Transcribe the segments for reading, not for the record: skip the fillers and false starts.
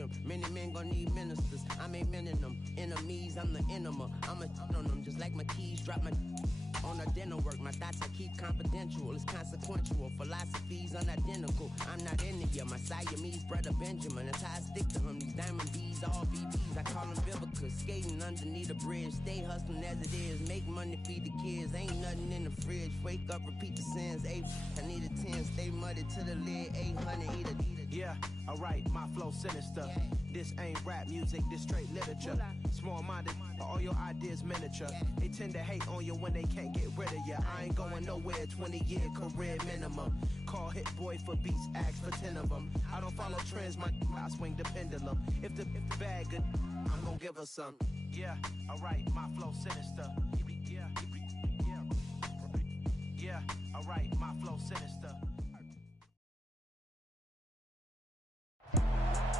him. Many men gon' need ministers. I'm a men in them. Enemies, I'm the enema. I'm a on them just like my keys. Drop my on a dental work. My thoughts I keep confidential. It's consequential. Philosophies unidentical. I'm not in it yet. My Siamese brother Benjamin. That's how I stick to him. These diamond D's, all BBs. I call them Vivica. Skating underneath a bridge. Stay hustling as it is. Make money, feed the kids. Ain't nothing in the fridge. Wake up, repeat the sins. I need a 10. Stay muddy to the lid. 800. Eat a. Yeah, alright, my flow sinister. This ain't rap music, this straight literature. Small-minded, all your ideas miniature. They tend to hate on you when they can't get rid of you. I ain't going nowhere, 20-year career minimum. Call Hit Boy for beats, ask for 10 of them. I don't follow trends, I swing the pendulum. If the bag good, I'm gonna give her some. Yeah, alright, my flow sinister. Yeah, alright, my flow sinister.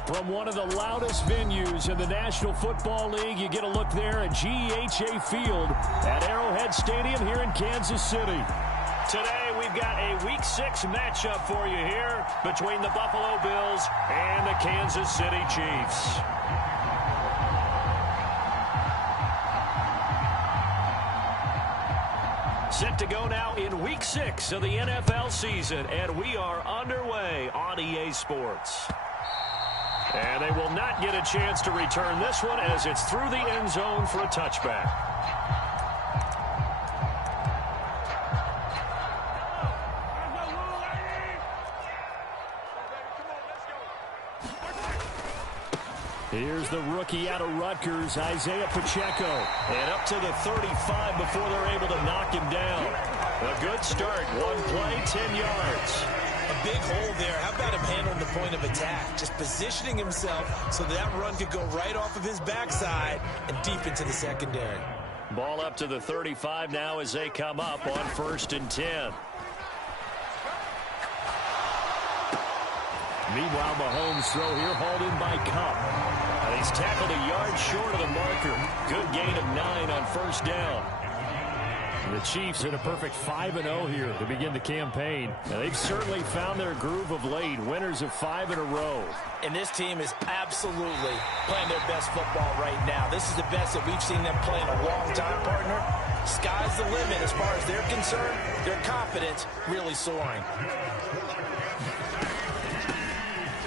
From one of the loudest venues in the National Football League, you get a look there at GEHA Field at Arrowhead Stadium here in Kansas City. Today, we've got a Week 6 matchup for you here between the Buffalo Bills and the Kansas City Chiefs. Set to go now in Week 6 of the NFL season, and we are underway on EA Sports. And they will not get a chance to return this one as it's through the end zone for a touchback. Here's the rookie out of Rutgers, Isaiah Pacheco. And up to the 35 before they're able to knock him down. A good start. One play, 10 yards. A big hole there. How about him handling the point of attack? Just positioning himself so that run could go right off of his backside and deep into the secondary. Ball up to the 35 now as they come up on 1st and 10. Meanwhile, Mahomes' throw here hauled in by Kupp. And he's tackled a yard short of the marker. Good gain of 9 on 1st down. The Chiefs in a perfect 5-0 here to begin the campaign. And they've certainly found their groove of late, winners of 5 in a row. And this team is absolutely playing their best football right now. This is the best that we've seen them play in a long time, partner. Sky's the limit as far as they're concerned. Their confidence really soaring.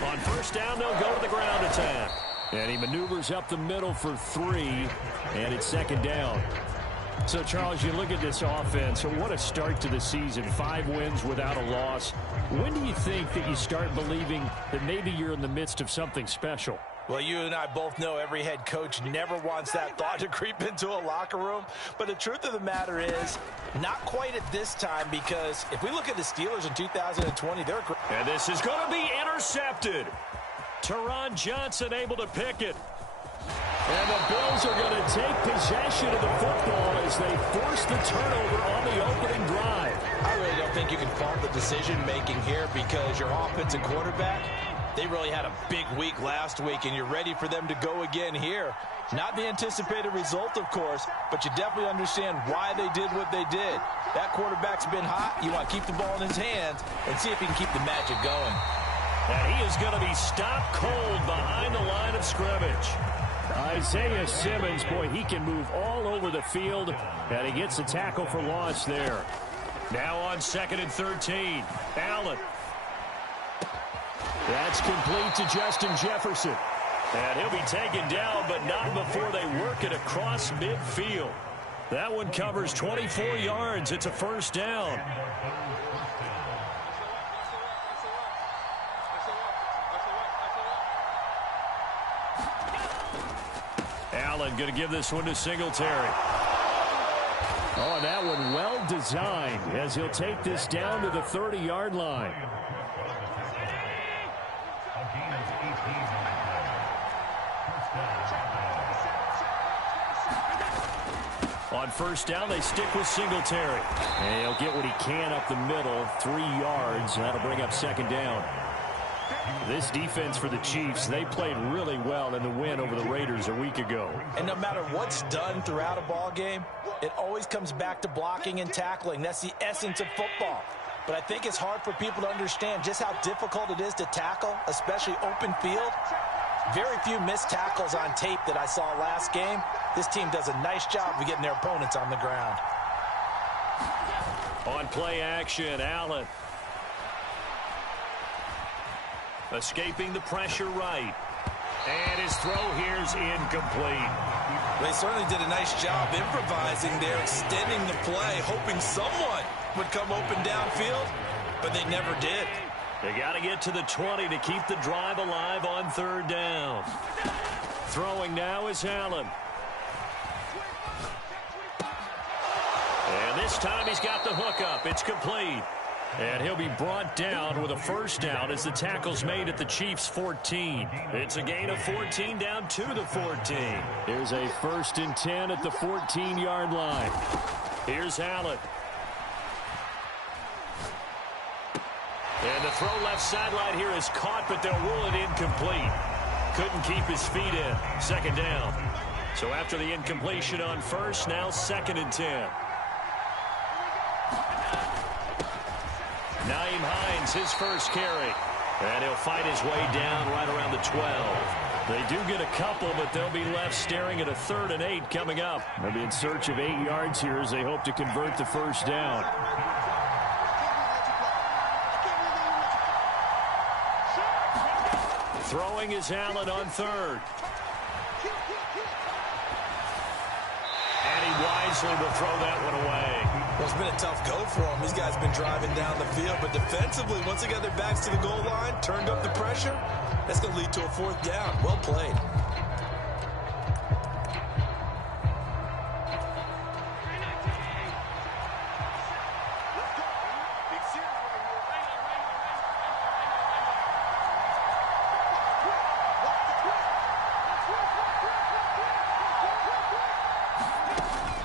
On 1st down, they'll go to the ground attack. And he maneuvers up the middle for 3, and it's 2nd down. So, Charles, you look at this offense, so what a start to the season. 5 wins without a loss. When do you think that you start believing that maybe you're in the midst of something special? Well, you and I both know every head coach never wants that thought to creep into a locker room. But the truth of the matter is, not quite at this time, because if we look at the Steelers in 2020, they're great. And this is going to be intercepted. Teron Johnson able to pick it. And the Bills are going to take possession of the football as they force the turnover on the opening drive. I really don't think you can fault the decision-making here because your offensive quarterback, they really had a big week last week, and you're ready for them to go again here. Not the anticipated result, of course, but you definitely understand why they did what they did. That quarterback's been hot. You want to keep the ball in his hands and see if he can keep the magic going. And he is going to be stopped cold behind the line of scrimmage. Isaiah Simmons, boy, he can move all over the field, and he gets a tackle for loss there. Now on 2nd and 13, Allen. That's complete to Justin Jefferson. And he'll be taken down, but not before they work it across midfield. That one covers 24 yards. It's a 1st down. Allen going to give this one to Singletary. Oh, and that one well designed as he'll take this down to the 30-yard line. On 1st down, they stick with Singletary. And he'll get what he can up the middle, 3 yards. That'll bring up 2nd down. This defense for the Chiefs, they played really well in the win over the Raiders a week ago. And no matter what's done throughout a ball game, it always comes back to blocking and tackling. That's the essence of football. But I think it's hard for people to understand just how difficult it is to tackle, especially open field. Very few missed tackles on tape that I saw last game. This team does a nice job of getting their opponents on the ground. On play action, Allen. Escaping the pressure right. And his throw here's incomplete. They certainly did a nice job improvising there, extending the play, hoping someone would come open downfield, but they never did. They got to get to the 20 to keep the drive alive on third down. Throwing now is Allen. And this time he's got the hook up. It's complete. And he'll be brought down with a first down as the tackle's made at the Chiefs' 14. It's a gain of 14 down to the 14. Here's a 1st and 10 at the 14-yard line. Here's Allen. And the throw left sideline here is caught, but they'll rule it incomplete. Couldn't keep his feet in. 2nd down. So after the incompletion on first, now 2nd and 10. Naeem Hines, his first carry. And he'll fight his way down right around the 12. They do get a couple, but they'll be left staring at a 3rd and 8 coming up. They'll be in search of 8 yards here as they hope to convert the first down. Throwing is Allen on 3rd. And he wisely will throw that one away. Well, it's been a tough go for them. These guys have been driving down the field, but defensively, once they got their backs to the goal line, turned up the pressure, that's going to lead to a 4th down. Well played.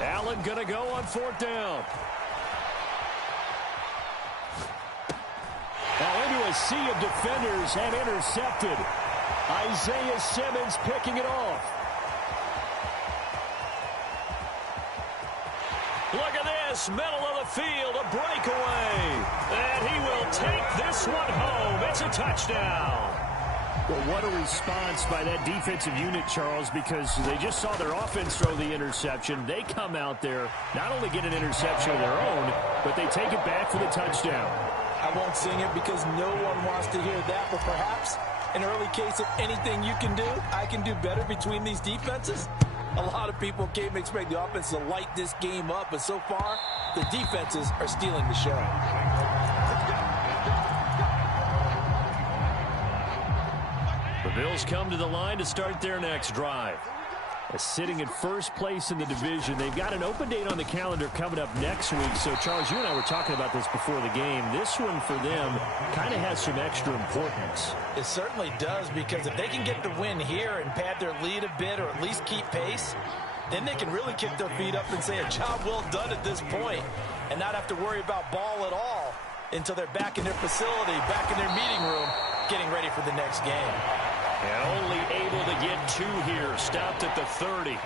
Allen going to go on 4th down. Now into a sea of defenders and intercepted. Isaiah Simmons picking it off. Look at this, middle of the field, a breakaway. And he will take this one home. It's a touchdown. Well, what a response by that defensive unit, Charles, because they just saw their offense throw the interception. They come out there, not only get an interception of their own, but they take it back for the touchdown. I won't sing it because no one wants to hear that, but perhaps an early case of anything you can do, I can do better between these defenses. A lot of people came expect the offense to light this game up, but so far, the defenses are stealing the show. The Bills come to the line to start their next drive. Sitting in first place in the division. They've got an open date on the calendar coming up next week. So, Charles, you and I were talking about this before the game. This one for them kind of has some extra importance. It certainly does, because if they can get the win here and pad their lead a bit or at least keep pace, then they can really kick their feet up and say a job well done at this point and not have to worry about ball at all until they're back in their facility, back in their meeting room, getting ready for the next game. And only able to get 2 here. Stopped at the 30.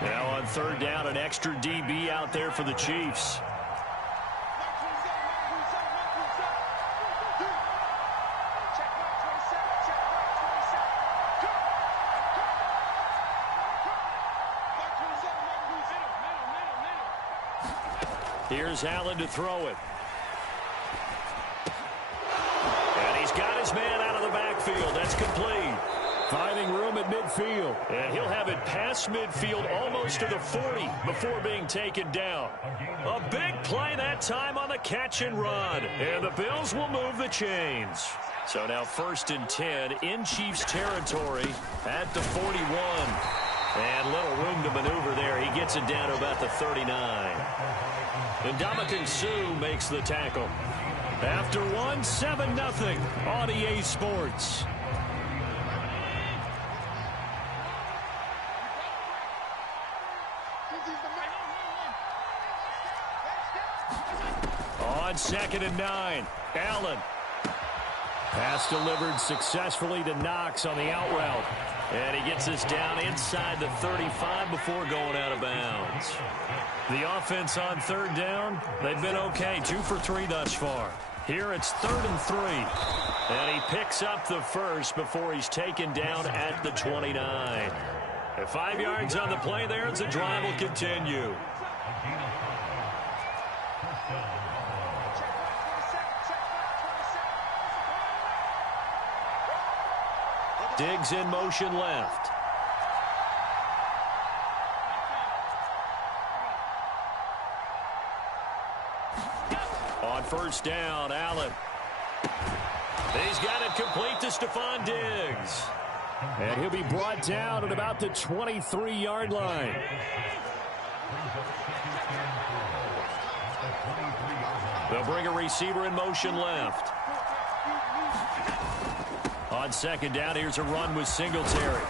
Now on 3rd down, an extra DB out there for the Chiefs. Here's Allen to throw it. And he's got his man out of the backfield. That's complete. Finding room at midfield. And he'll have it past midfield almost to the 40 before being taken down. A big play that time on the catch and run. And the Bills will move the chains. So now 1st and 10 in Chiefs territory at the 41. And little room to maneuver there. He gets it down to about the 39. And Ndamukong Suh makes the tackle. After 1, 7-0 on EA Sports. On 2nd and 9, Allen. Pass delivered successfully to Knox on the out route. And he gets us down inside the 35 before going out of bounds. The offense on 3rd down, they've been okay. 2 for 3 thus far. Here it's 3rd and 3. And he picks up the first before he's taken down at the 29. 5 yards on the play there as the drive will continue. Diggs in motion left. On first down, Allen. He's got it complete to Stephon Diggs. And he'll be brought down at about the 23-yard line. They'll bring a receiver in motion left. On second down, here's a run with Singletary.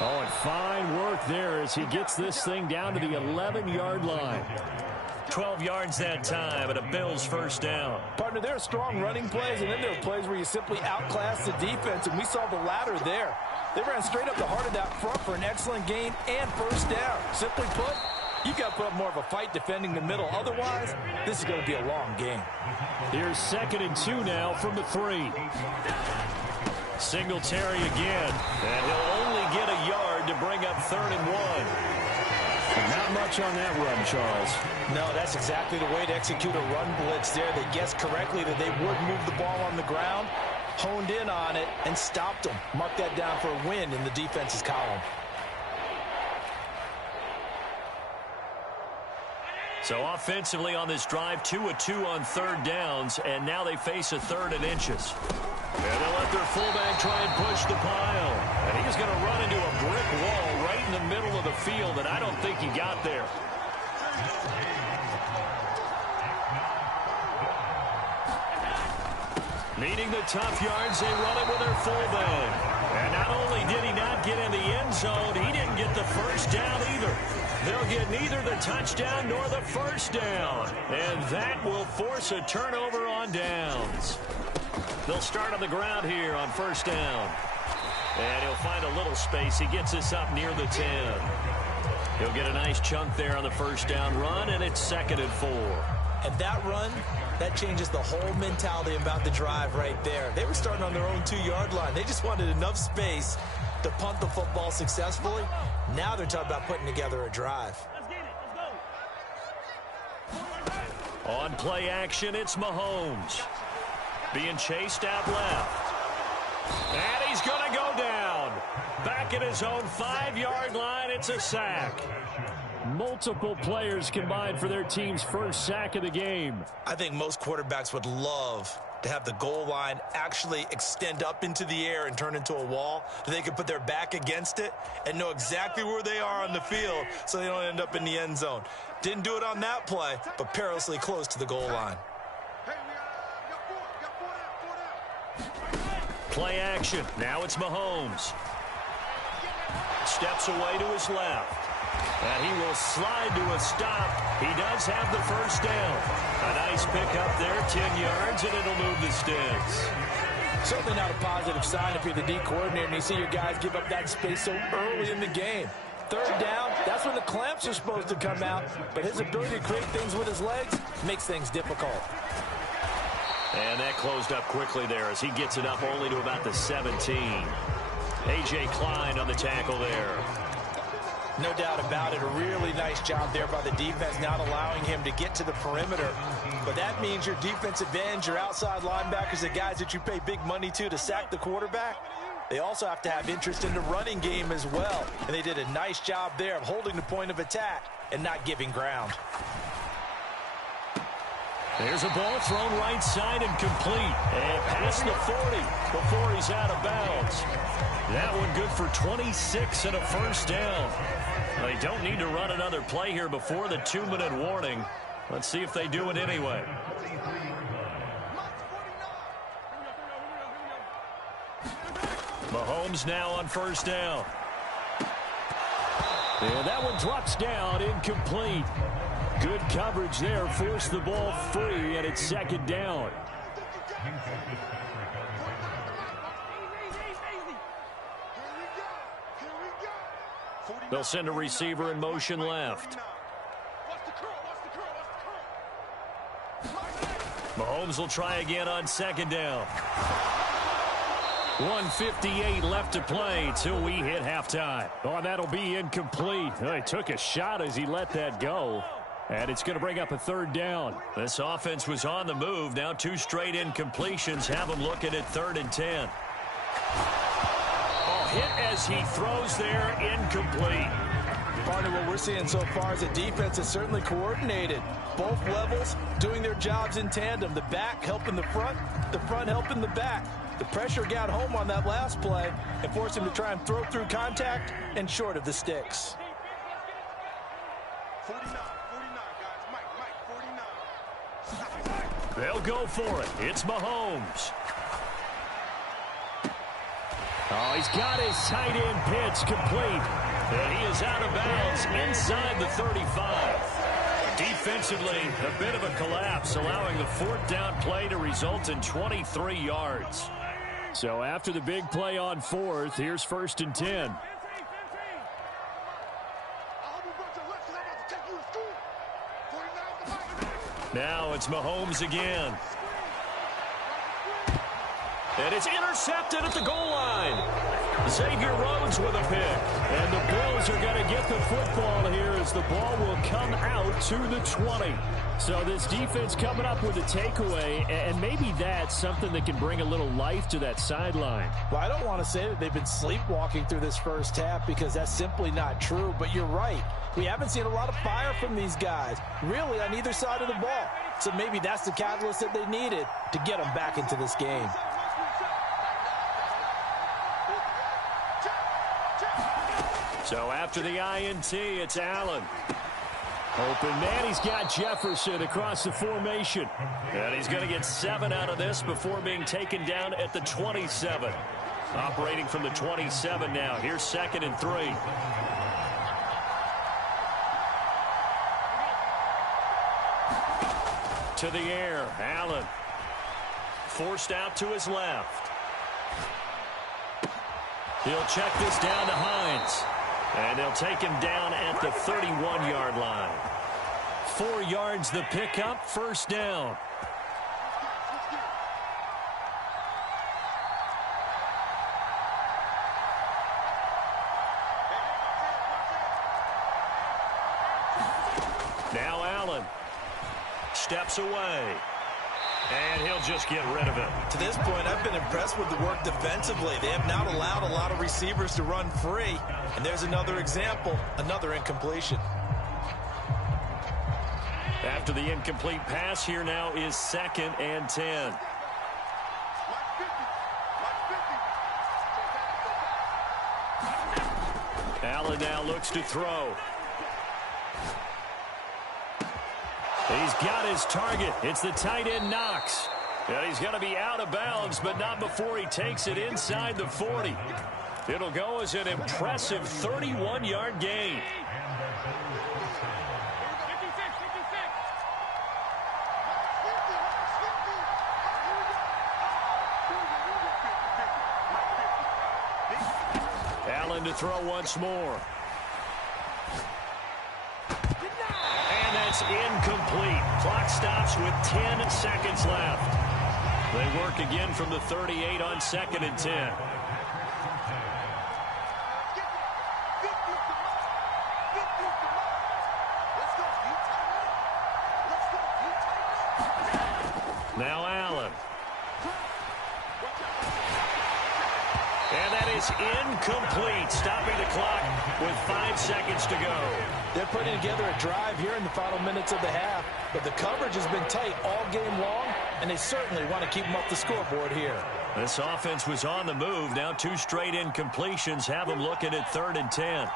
Oh, and fine work there as he gets this thing down to the 11-yard line. 12 yards that time, and a Bills first down. Partner, there are strong running plays, and then there are plays where you simply outclass the defense, and we saw the latter there. They ran straight up the heart of that front for an excellent gain and first down. Simply put, you've got to put up more of a fight defending the middle. Otherwise, this is going to be a long game. Here's 2nd and 2 now from the 3. Singletary again, and he'll only get a yard to bring up 3rd and 1. Not much on that run, Charles. No, that's exactly the way to execute a run blitz there. They guessed correctly that they would move the ball on the ground, honed in on it, and stopped them. Mark that down for a win in the defense's column. So offensively on this drive, 2 of 2 on 3rd downs, and now they face a 3rd and inches. And they'll let their fullback try and push the pile. And he's going to run into a brick wall right in the middle of the field, and I don't think he got there. Needing the tough yards, they run it with their fullback. And not only did he not get in the end zone, he didn't get the first down either. They'll get neither the touchdown nor the first down. And that will force a turnover on downs. They'll start on the ground here on first down. And he'll find a little space. He gets us up near the 10. He'll get a nice chunk there on the first down run, and it's 2nd and 4. And that run, that changes the whole mentality about the drive right there. They were starting on their own 2-yard line. They just wanted enough space to punt the football successfully. Now they're talking about putting together a drive. On play action, it's Mahomes. Being chased out left. And he's going to go down. Back at his own 5-yard line, it's a sack. Multiple players combined for their team's first sack of the game. I think most quarterbacks would love to have the goal line actually extend up into the air and turn into a wall, that they can put their back against it and know exactly where they are on the field so they don't end up in the end zone. Didn't do it on that play, but perilously close to the goal line. Play action. Now it's Mahomes. Steps away to his left. And he will slide to a stop. He does have the first down. A nice pickup there, 10 yards, and it'll move the sticks. Certainly not a positive sign if you're the D coordinator and you see your guys give up that space so early in the game. 3rd down, that's when the clamps are supposed to come out, but his ability to create things with his legs makes things difficult. And that closed up quickly there as he gets it up only to about the 17. A.J. Klein on the tackle there. No doubt about it. A really nice job there by the defense, not allowing him to get to the perimeter. But that means your defensive ends, your outside linebackers, the guys that you pay big money to sack the quarterback, they also have to have interest in the running game as well. And they did a nice job there of holding the point of attack and not giving ground. There's a ball thrown right side and complete. And past the 40 before he's out of bounds. That one good for 26 and a first down. They don't need to run another play here before the 2-minute warning. Let's see if they do it anyway. Mahomes now on first down. And that one drops down, incomplete. Good coverage there, forced the ball free, and it's 2nd down. They'll send a receiver in motion left. Mahomes will try again on second down. 1:58 left to play till we hit halftime. Oh, and that'll be incomplete. He took a shot as he let that go. And it's going to bring up a third down. This offense was on the move. Now 2 straight incompletions have them looking at 3rd and 10. Oh, hit as he throws there, incomplete. Partner, what we're seeing so far is the defense is certainly coordinated. Both levels doing their jobs in tandem. The back helping the front helping the back. The pressure got home on that last play and forced him to try and throw through contact and short of the sticks. 49, guys. Mike, 49. They'll go for it. It's Mahomes. Oh, he's got his tight end pitch complete. And he is out of bounds inside the 35. Defensively, a bit of a collapse, allowing the 4th down play to result in 23 yards. So after the big play on 4th, here's 1st and 10. Now it's Mahomes again. And it's intercepted at the goal line. Xavier Rhodes with a pick. And the Bills are going to get the football here as the ball will come out to the 20. So this defense coming up with a takeaway, and maybe that's something that can bring a little life to that sideline. Well, I don't want to say that they've been sleepwalking through this first half because that's simply not true, but you're right. We haven't seen a lot of fire from these guys, really, on either side of the ball. So maybe that's the catalyst that they needed to get them back into this game. So after the INT, it's Allen. Open man, he's got Jefferson across the formation. And he's going to get 7 out of this before being taken down at the 27. Operating from the 27 now. Here's 2nd and 3. To the air, Allen. Forced out to his left. He'll check this down to Hines. And they'll take him down at the 31-yard line. 4 yards the pickup, 1st down. Now Allen steps away. And he'll just get rid of it. To this point, I've been impressed with the work defensively. They have not allowed a lot of receivers to run free. And there's another example, another incompletion. After the incomplete pass, here now is 2nd and 10. Allen now looks to throw. He's got his target. It's the tight end Knox. And he's going to be out of bounds, but not before he takes it inside the 40. It'll go as an impressive 31-yard gain. Allen to throw once more. Incomplete. Clock stops with 10 seconds left. They work again from the 38 on 2nd and 10. Now Allen. And that is incomplete, stopping the clock with 5 seconds to go. They're putting together a drive here in the final minutes of the half, but the coverage has been tight all game long, and they certainly want to keep them up the scoreboard here. This offense was on the move. Now 2 straight incompletions have them looking at 3rd and 10.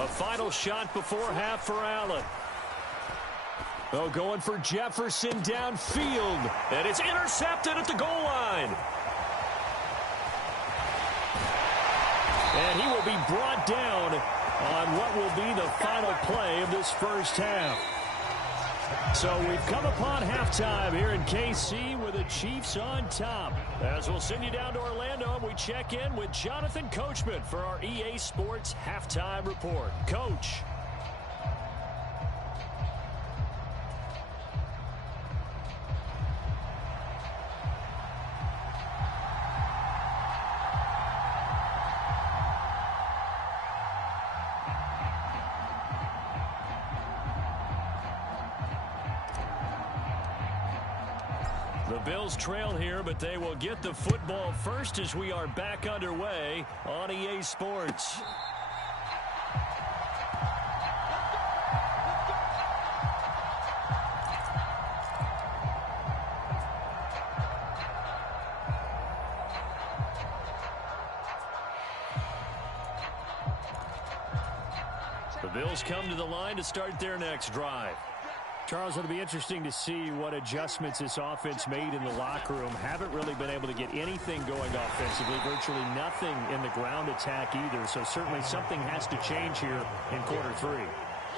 A final shot before half for Allen. Oh, going for Jefferson downfield. And it's intercepted at the goal line. And he will be brought down on what will be the final play of this first half. So we've come upon halftime here in KC with the Chiefs on top. As we'll send you down to Orlando, and we check in with Jonathan Coachman for our EA Sports Halftime Report. Coach. The Bills trail here, but they will get the football first as we are back underway on EA Sports. The Bills come to the line to start their next drive. Charles, it'll be interesting to see what adjustments this offense made in the locker room. Haven't really been able to get anything going offensively, virtually nothing in the ground attack either. So certainly something has to change here in quarter three.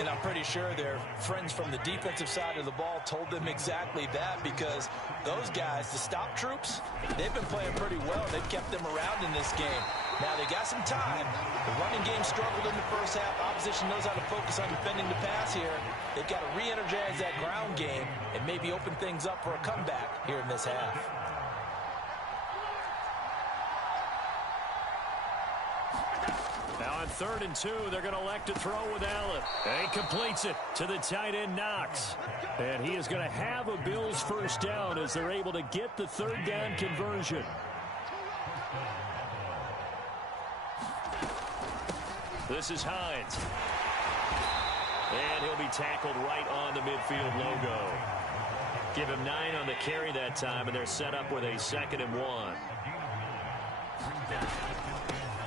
And I'm pretty sure their friends from the defensive side of the ball told them exactly that, because those guys, the stop troops, they've been playing pretty well. They've kept them around in this game. Now they got some time. The running game struggled in the first half. Opposition knows how to focus on defending the pass here. They've got to re-energize that ground game and maybe open things up for a comeback here in this half. Now on 3rd and 2, they're going to elect to throw with Allen. And he completes it to the tight end, Knox. And he is going to have a Bills first down as they're able to get the 3rd down conversion. This is Hines. And he'll be tackled right on the midfield logo. Give him 9 on the carry that time, and they're set up with a 2nd and 1.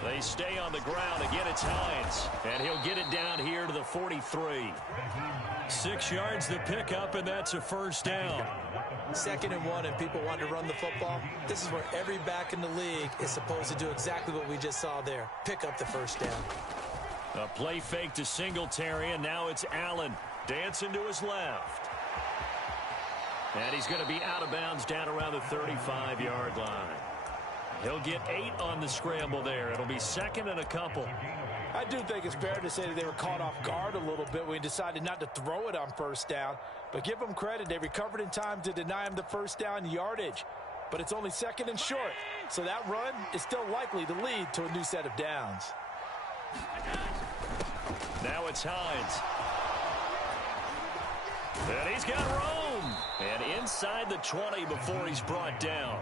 They stay on the ground. Again, it's Hines. And he'll get it down here to the 43. 6 yards to pick up, and that's a first down. 2nd and 1, and people want to run the football. This is where every back in the league is supposed to do exactly what we just saw there. Pick up the first down. A play fake to Singletary, and now it's Allen dancing to his left. And he's going to be out of bounds down around the 35-yard line. He'll get 8 on the scramble there. It'll be 2nd and a couple. I do think it's fair to say that they were caught off guard a little bit when he decided not to throw it on first down. But give them credit. They recovered in time to deny him the first down yardage. But it's only 2nd and short. So that run is still likely to lead to a new set of downs. Now it's Hines. And he's got room. And inside the 20 before he's brought down.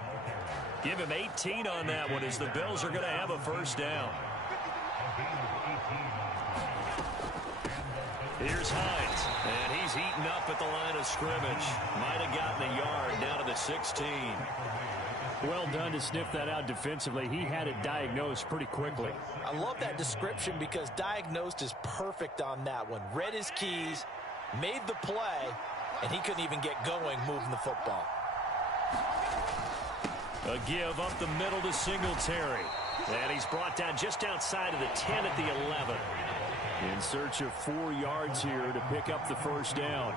Give him 18 on that one as the Bills are going to have a first down. Here's Hines. And he's heating up at the line of scrimmage. Might have gotten a yard down to the 16. Well done to sniff that out defensively. He had it diagnosed pretty quickly. I love that description because diagnosed is perfect on that one. Read his keys, made the play, and he couldn't even get going moving the football. A give up the middle to Singletary. And he's brought down just outside of the 10 at the 11. In search of 4 yards here to pick up the first down.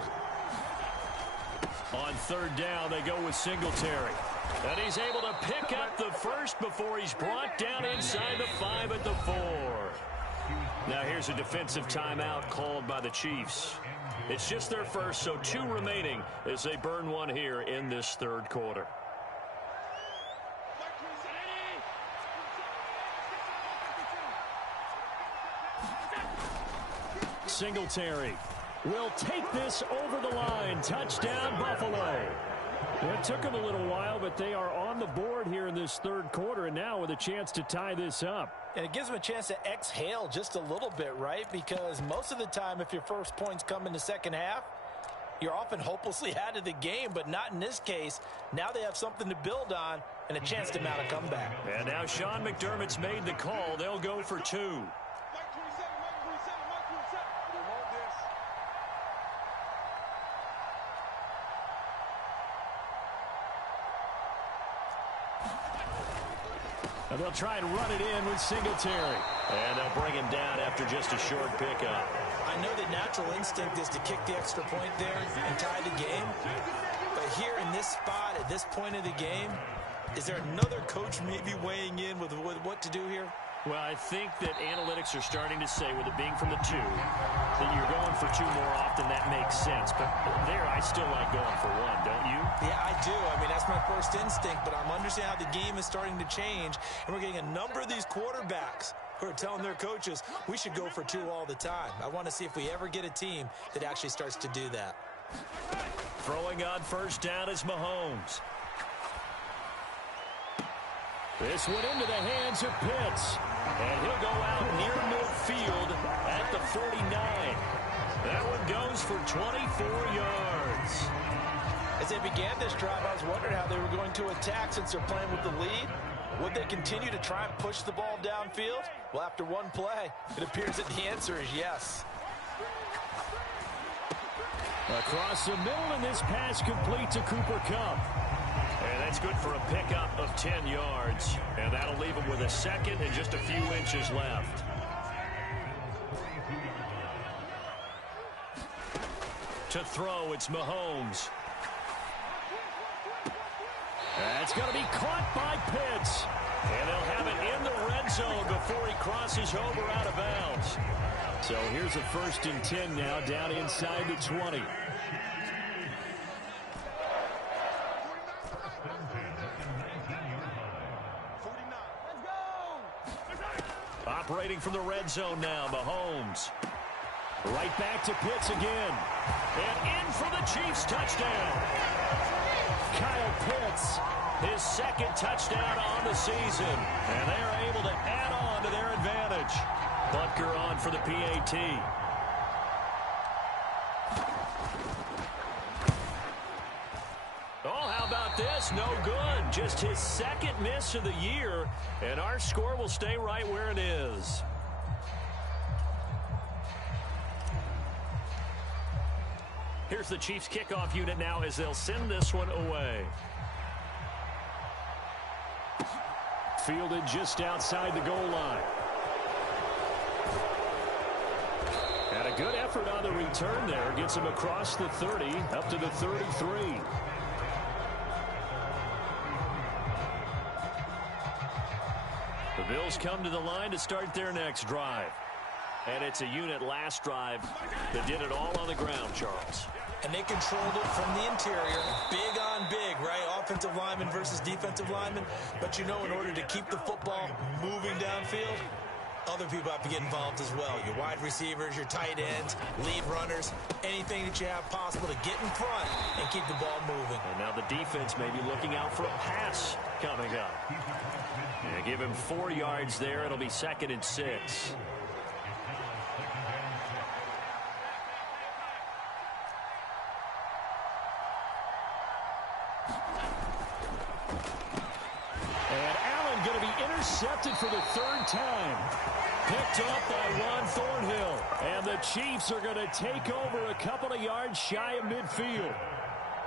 On 3rd down, they go with Singletary. And he's able to pick up the first before he's brought down inside the 5 at the 4. Now here's a defensive timeout called by the Chiefs. It's just their first, so 2 remaining as they burn one here in this 3rd quarter. Singletary will take this over the line. Touchdown, Buffalo. It took them a little while, but they are on the board here in this 3rd quarter, and now with a chance to tie this up. And it gives them a chance to exhale just a little bit, right? Because most of the time, if your first points come in the second half, you're often hopelessly out of the game, but not in this case. Now they have something to build on and a chance to mount a comeback. And now Sean McDermott's made the call. They'll go for 2. And they'll try and run it in with Singletary. And they'll bring him down after just a short pickup. I know the natural instinct is to kick the extra point there and tie the game. But here in this spot, at this point of the game, is there another coach maybe weighing in with what to do here? Well, I think that analytics are starting to say, with it being from the 2, that you're going for 2 more often. That makes sense. But there, I still like going for 1, don't you? Yeah, I do. I mean, that's my first instinct. But I'm understanding how the game is starting to change. And we're getting a number of these quarterbacks who are telling their coaches, we should go for 2 all the time. I want to see if we ever get a team that actually starts to do that. Throwing on first down is Mahomes. This went into the hands of Pitts. And he'll go out near midfield at the 49. That one goes for 24 yards. As they began this drive, I was wondering how they were going to attack since they're playing with the lead. Would they continue to try and push the ball downfield? Well, after one play, it appears that the answer is yes. Across the middle, and this pass complete to Cooper Kupp. And that's good for a pickup of 10 yards. And that'll leave him with a second and just a few inches left. To throw, it's Mahomes. That's going to be caught by Pitts. And they'll have it in the red zone before he crosses over out of bounds. So here's a 1st and 10 now, down inside the 20. Operating from the red zone now, Mahomes. Right back to Pitts again. And in for the Chiefs touchdown. Kyle Pitts, his 2nd touchdown on the season. And they're able to add on to their advantage. Butker on for the PAT. Oh, how about this? No good. Just his 2nd miss of the year. And our score will stay right where it is. Here's the Chiefs kickoff unit now as they'll send this one away. Fielded just outside the goal line. And a good effort on the return there. Gets him across the 30, up to the 33. The Bills come to the line to start their next drive. And it's a unit last drive that did it all on the ground, Charles. And they controlled it from the interior. Big on big, right? Offensive lineman versus defensive lineman. But you know, in order to keep the football moving downfield, other people have to get involved as well. Your wide receivers, your tight ends, lead runners, anything that you have possible to get in front and keep the ball moving. And now the defense may be looking out for a pass coming up. Yeah, give him 4 yards there. It'll be 2nd and 6. And Allen going to be intercepted for the 3rd time. Picked up by Juan Thornhill. And the Chiefs are going to take over a couple of yards shy of midfield.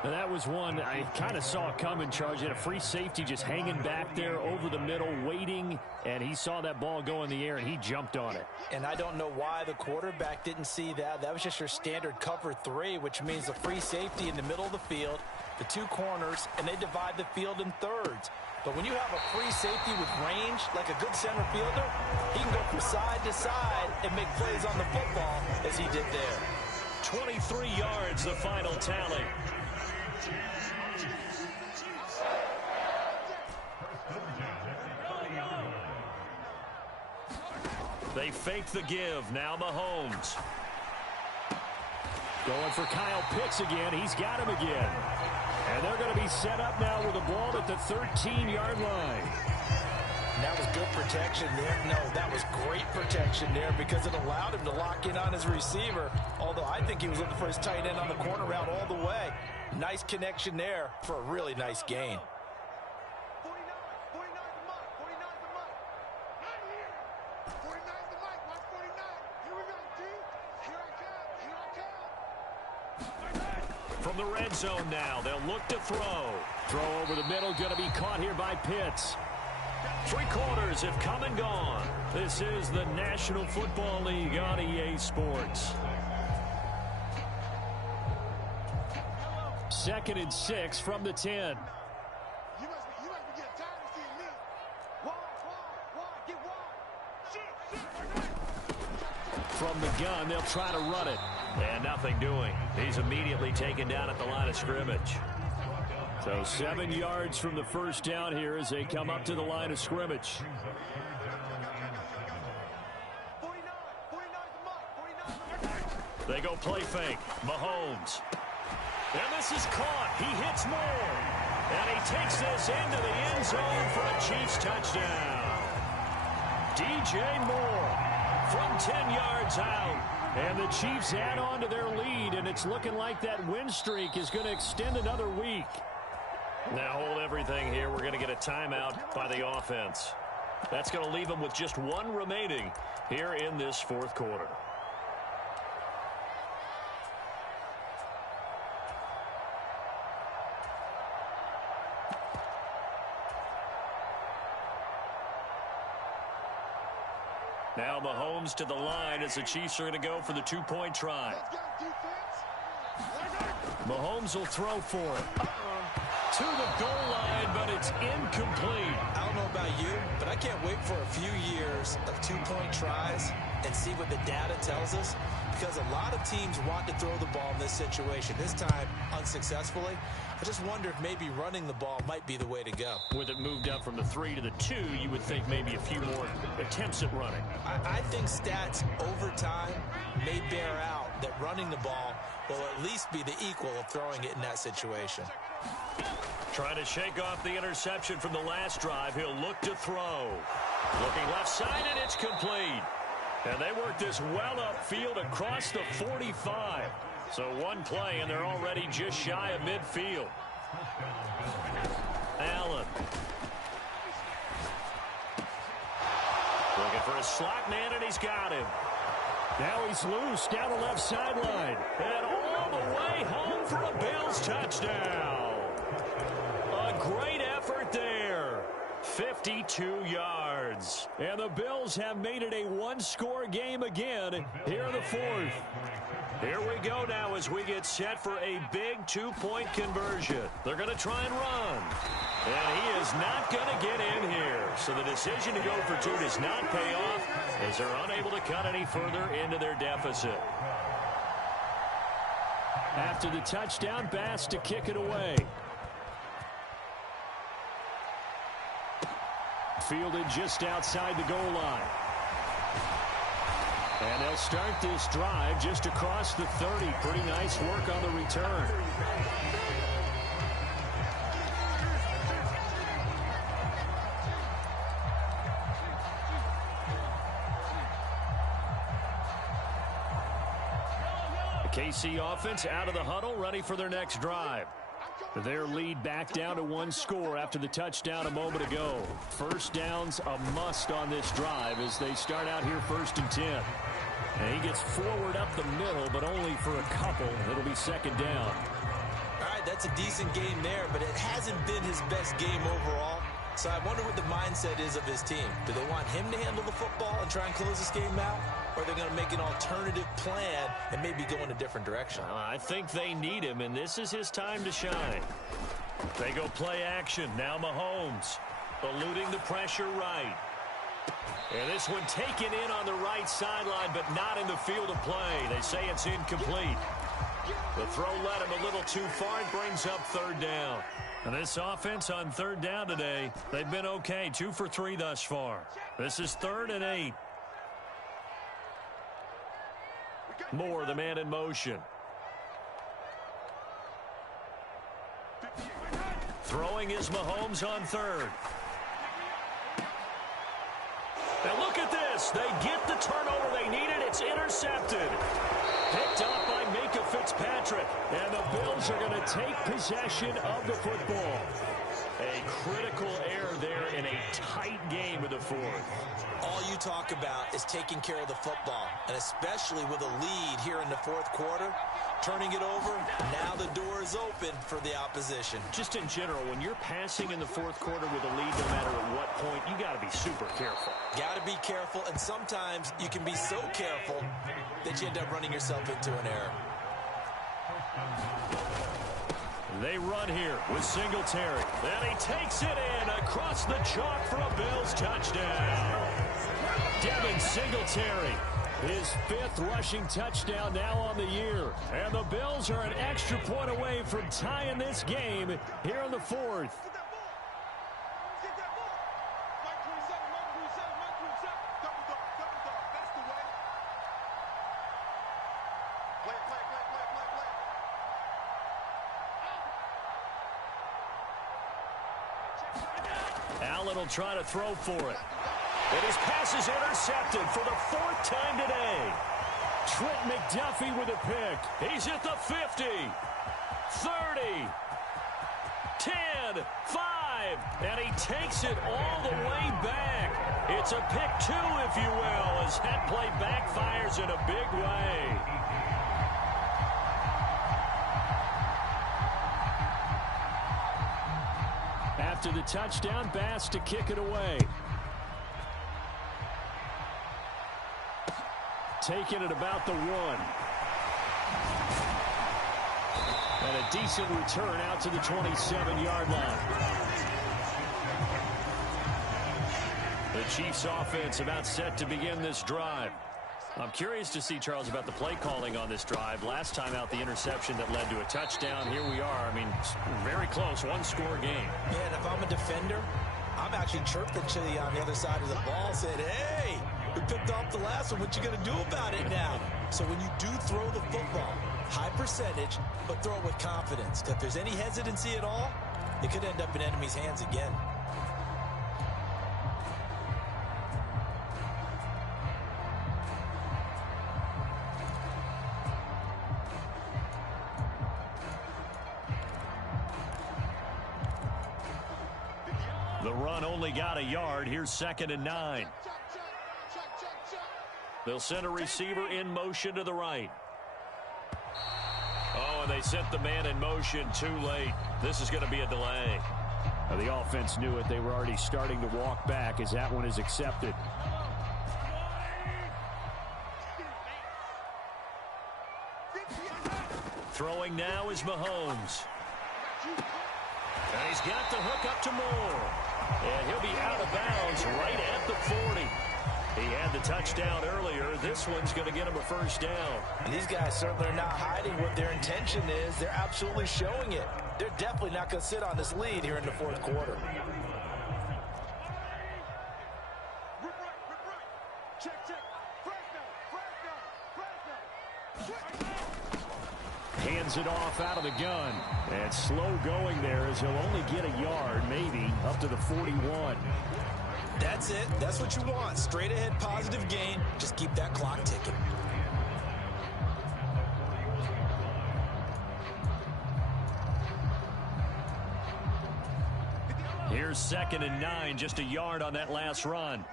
And that was one I kind of saw coming, Charge. Had a free safety just hanging back there over the middle, waiting. And he saw that ball go in the air, and he jumped on it. And I don't know why the quarterback didn't see that. That was just your standard cover 3, which means the free safety in the middle of the field, the 2 corners, and they divide the field in thirds. But when you have a free safety with range, like a good center fielder, he can go from side to side and make plays on the football as he did there. 23 yards, the final tally. They fake the give. Now Mahomes. Going for Kyle Pitts again. He's got him again. And they're going to be set up now with the ball at the 13-yard line. And that was good protection there. No, that was great protection there because it allowed him to lock in on his receiver. Although I think he was looking for his tight end on the corner route all the way. Nice connection there for a really nice gain. From the red zone now, they'll look to throw. Throw over the middle, going to be caught here by Pitts. 3 quarters have come and gone. This is the National Football League on EA Sports. 2nd and 6 from the 10. You must be getting tired of seeing me. Wide, get wide. From the gun, they'll try to run it. And nothing doing. He's immediately taken down at the line of scrimmage. So 7 yards from the first down here as they come up to the line of scrimmage. 49. They go play fake. Mahomes. And this is caught. He hits Moore. And he takes this into the end zone for a Chiefs touchdown. DJ Moore from 10 yards out. And the Chiefs add on to their lead, and it's looking like that win streak is going to extend another week. Now hold everything here. We're going to get a timeout by the offense. That's going to leave them with just one remaining here in this fourth quarter. Now Mahomes to the line as the Chiefs are going to go for the two-point try. Mahomes will throw for it. To the goal line, but it's incomplete. I don't know about you, but I can't wait for a few years of two-point tries and see what the data tells us, because a lot of teams want to throw the ball in this situation. This time, unsuccessfully. I just wonder if maybe running the ball might be the way to go. With it moved up from the 3 to the 2, you would think maybe a few more attempts at running. I think stats over time may bear out that running the ball will at least be the equal of throwing it in that situation. Trying to shake off the interception from the last drive. He'll look to throw. Looking left side, and it's complete. And they work this well upfield across the 45. So one play, and they're already just shy of midfield. Allen. Looking for a slot man, and he's got him. Now he's loose down the left sideline. And all the way home for a Bills touchdown. A great effort there. 52 yards. And the Bills have made it a one-score game again here in the fourth. Here we go now as we get set for a big two-point conversion. They're going to try and run. And he is not going to get in here. So the decision to go for two does not pay off as they're unable to cut any further into their deficit. After the touchdown, Bass to kick it away. Fielded just outside the goal line. And they'll start this drive just across the 30. Pretty nice work on the return. The KC offense out of the huddle, ready for their next drive. Their lead back down to one score after the touchdown a moment ago. First down's a must on this drive as they start out here 1st and 10. And he gets forward up the middle, but only for a couple. It'll be second down. All right, that's a decent game there, but it hasn't been his best game overall. So I wonder what the mindset is of his team. Do they want him to handle the football and try and close this game out? Or are they going to make an alternative plan and maybe go in a different direction? I think they need him, and this is his time to shine. They go play action. Now Mahomes eluding the pressure right. And this one taken in on the right sideline, but not in the field of play. They say it's incomplete. The throw led him a little too far. It brings up third down. And this offense on third down today, they've been okay. 2 for 3 thus far. This is 3rd and 8. Moore, the man in motion. Throwing is Mahomes on 3rd. And look at this. They get the turnover they needed. It's intercepted. Picked up by Minka Fitzpatrick. And the Bills are going to take possession of the football. A critical error there in a tight game of the fourth. All you talk about is taking care of the football, and especially with a lead here in the fourth quarter, turning it over, now the door is open for the opposition. Just in general, when you're passing in the fourth quarter with a lead, no matter at what point, you got to be super careful. Got to be careful, and sometimes you can be so careful that you end up running yourself into an error. They run here with Singletary. And he takes it in across the chalk for a Bills touchdown. Devin Singletary, his 5th rushing touchdown now on the year. And the Bills are an extra point away from tying this game here in the fourth. Allen will try to throw for it. And his pass is intercepted for the 4th time today. Trent McDuffie with a pick. He's at the 50, 30, 10, 5, and he takes it all the way back. It's a pick 2, if you will, as that play backfires in a big way. After the touchdown, Bass to kick it away. Taking it about the 1. And a decent return out to the 27-yard line. The Chiefs offense about set to begin this drive. I'm curious to see, Charles, about the play calling on this drive. Last time out, the interception that led to a touchdown. Here we are. I mean, very close, one-score game. Yeah, and if I'm a defender, I'm actually chirping to you on the other side of the ball, saying, hey, we picked off the last one. What you going to do about it now? So when you do throw the football, high percentage, but throw it with confidence. If there's any hesitancy at all, it could end up in enemy's hands again. The run only got a yard. Here's 2nd and 9. They'll send a receiver in motion to the right. Oh, and they sent the man in motion too late. This is going to be a delay. Now, the offense knew it. They were already starting to walk back as that one is accepted. Throwing now is Mahomes. And he's got the hook up to Moore. And he'll be out of bounds right at the 40. He had the touchdown earlier. This one's going to get him a first down. And these guys certainly are not hiding what their intention is. They're absolutely showing it. They're definitely not going to sit on this lead here in the fourth quarter. Hands it off out of the gun. And slow going there as he'll only get a yard, maybe, up to the 41. That's it. That's what you want. Straight ahead positive gain. Just keep that clock ticking. Here's 2nd and 9, just a yard on that last run.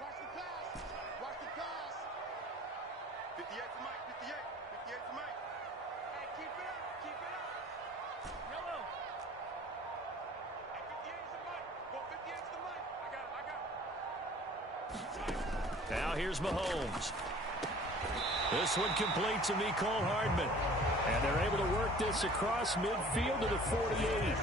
Now here's Mahomes. This one complete to Mecole Hardman. And they're able to work this across midfield to the 48.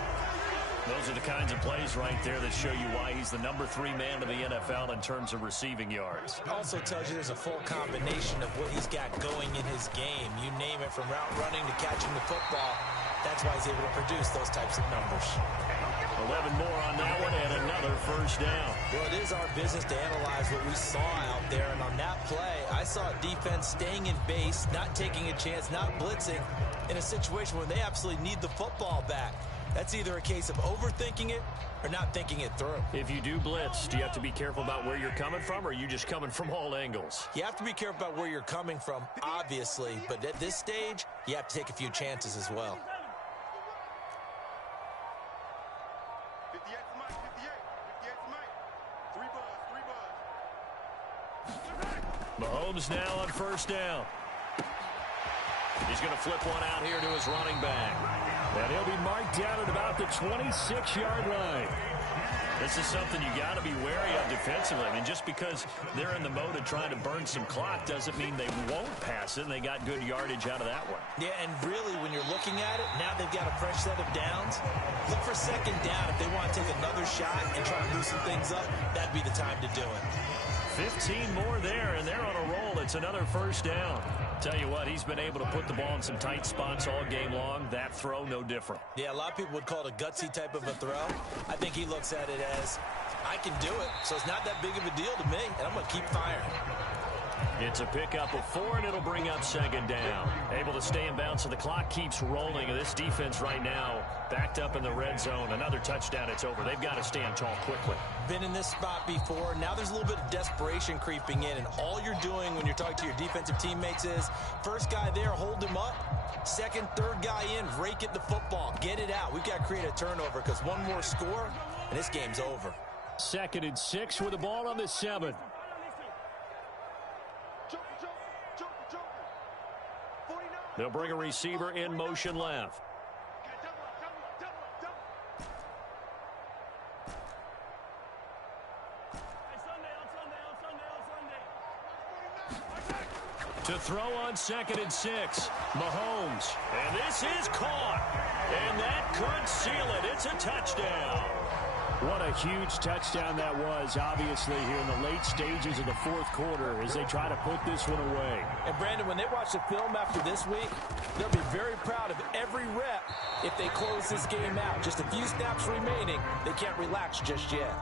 Those are the kinds of plays right there that show you why he's the number 3 man in the NFL in terms of receiving yards. It also tells you there's a full combination of what he's got going in his game. You name it, from route running to catching the football. That's why he's able to produce those types of numbers. 11 more on that one and another first down. Well, it is our business to analyze what we saw out there. And on that play, I saw a defense staying in base, not taking a chance, not blitzing, in a situation where they absolutely need the football back. That's either a case of overthinking it or not thinking it through. If you do blitz, do you have to be careful about where you're coming from, or are you just coming from all angles? You have to be careful about where you're coming from, obviously. But at this stage, you have to take a few chances as well. Mahomes now on first down. He's going to flip one out here to his running back. And he'll be marked down at about the 26-yard line. This is something you got to be wary of defensively. I mean, just because they're in the mode of trying to burn some clock doesn't mean they won't pass it, and they got good yardage out of that one. Yeah, and really, when you're looking at it, now they've got a fresh set of downs. Look for second down. If they want to take another shot and try to loosen things up, that'd be the time to do it. 15 more there, and they're on a roll. It's another first down. Tell you what, he's been able to put the ball in some tight spots all game long. That throw, no different. Yeah, a lot of people would call it a gutsy type of a throw. I think he looks at it as, I can do it, so it's not that big of a deal to me, and I'm going to keep firing. It's a pickup of 4, and it'll bring up second down. Able to stay in bounds, so the clock keeps rolling. And this defense right now backed up in the red zone. Another touchdown, it's over. They've got to stand tall quickly. Been in this spot before. Now there's a little bit of desperation creeping in, and all you're doing when you're talking to your defensive teammates is, first guy there, hold him up. Second, third guy in, rake at the football. Get it out. We've got to create a turnover because one more score, and this game's over. 2nd and 6 with the ball on the 7. They'll bring a receiver in motion left. To throw on 2nd and 6, Mahomes. And this is caught. And that could seal it. It's a touchdown. What a huge touchdown that was, obviously, here in the late stages of the 4th quarter as they try to put this one away. And, Brandon, when they watch the film after this week, they'll be very proud of every rep if they close this game out. Just a few snaps remaining. They can't relax just yet.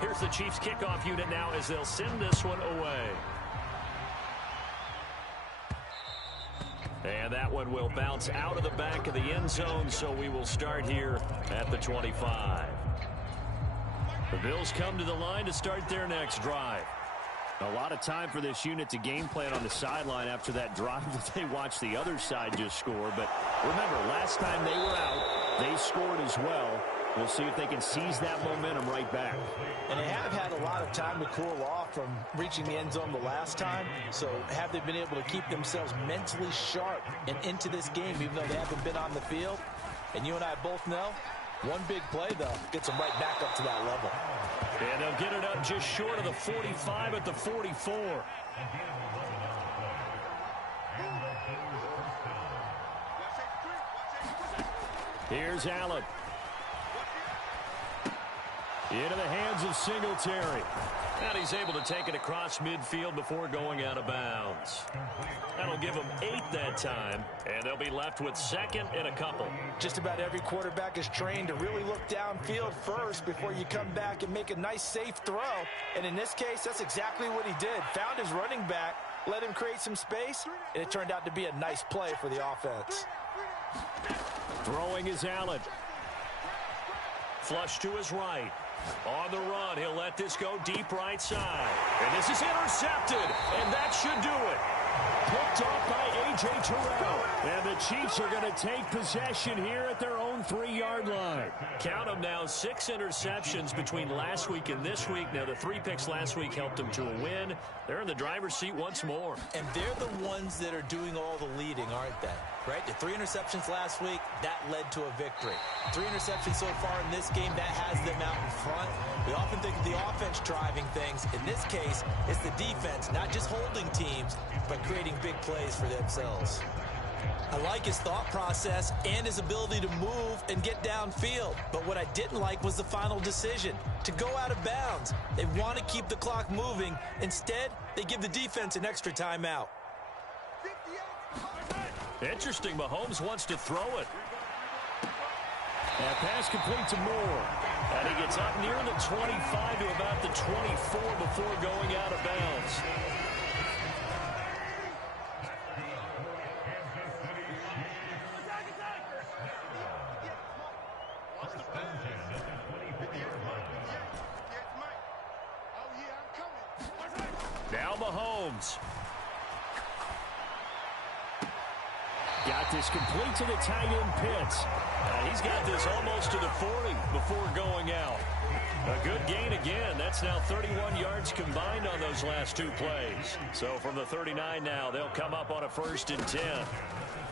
Here's the Chiefs kickoff unit now as they'll send this one away. And that one will bounce out of the back of the end zone, so we will start here at the 25. The Bills come to the line to start their next drive. A lot of time for this unit to game plan on the sideline after that drive that they watched the other side just score. But remember, last time they were out, they scored as well. We'll see if they can seize that momentum right back. And they have had a lot of time to cool off from reaching the end zone the last time. So have they been able to keep themselves mentally sharp and into this game, even though they haven't been on the field? And you and I both know, one big play, though, gets them right back up to that level. And they'll get it up just short of the 45 at the 44. Here's Allen. Into the hands of Singletary. And he's able to take it across midfield before going out of bounds. That'll give them 8 that time, and they'll be left with 2nd and a couple. Just about every quarterback is trained to really look downfield first before you come back and make a nice, safe throw. And in this case, that's exactly what he did. Found his running back, let him create some space, and it turned out to be a nice play for the offense. Throwing is Allen. Flush to his right. On the run, he'll let this go deep right side. And this is intercepted, and that should do it. Picked off by A.J. Terrell. And the Chiefs are going to take possession here at their own 3-yard line. Count them now, 6 interceptions between last week and this week. Now, the 3 picks last week helped them to a win. They're in the driver's seat once more. And they're the ones that are doing all the leading, aren't they? Right? The 3 interceptions last week, that led to a victory. 3 interceptions so far in this game, that has them out in front. We often think of the offense driving things. In this case, it's the defense, not just holding teams, but creating big plays for themselves. I like his thought process and his ability to move and get downfield. But what I didn't like was the final decision, to go out of bounds. They want to keep the clock moving. Instead, they give the defense an extra timeout. Interesting, Mahomes wants to throw it. That pass complete to Moore. And he gets up near the 25 to about the 24 before going out of bounds. Now Mahomes. Got this complete to the tight end Pitts. He's got this almost to the 40 before going out. A good gain again. That's now 31 yards combined on those last two plays. So from the 39 now, they'll come up on a 1st and 10.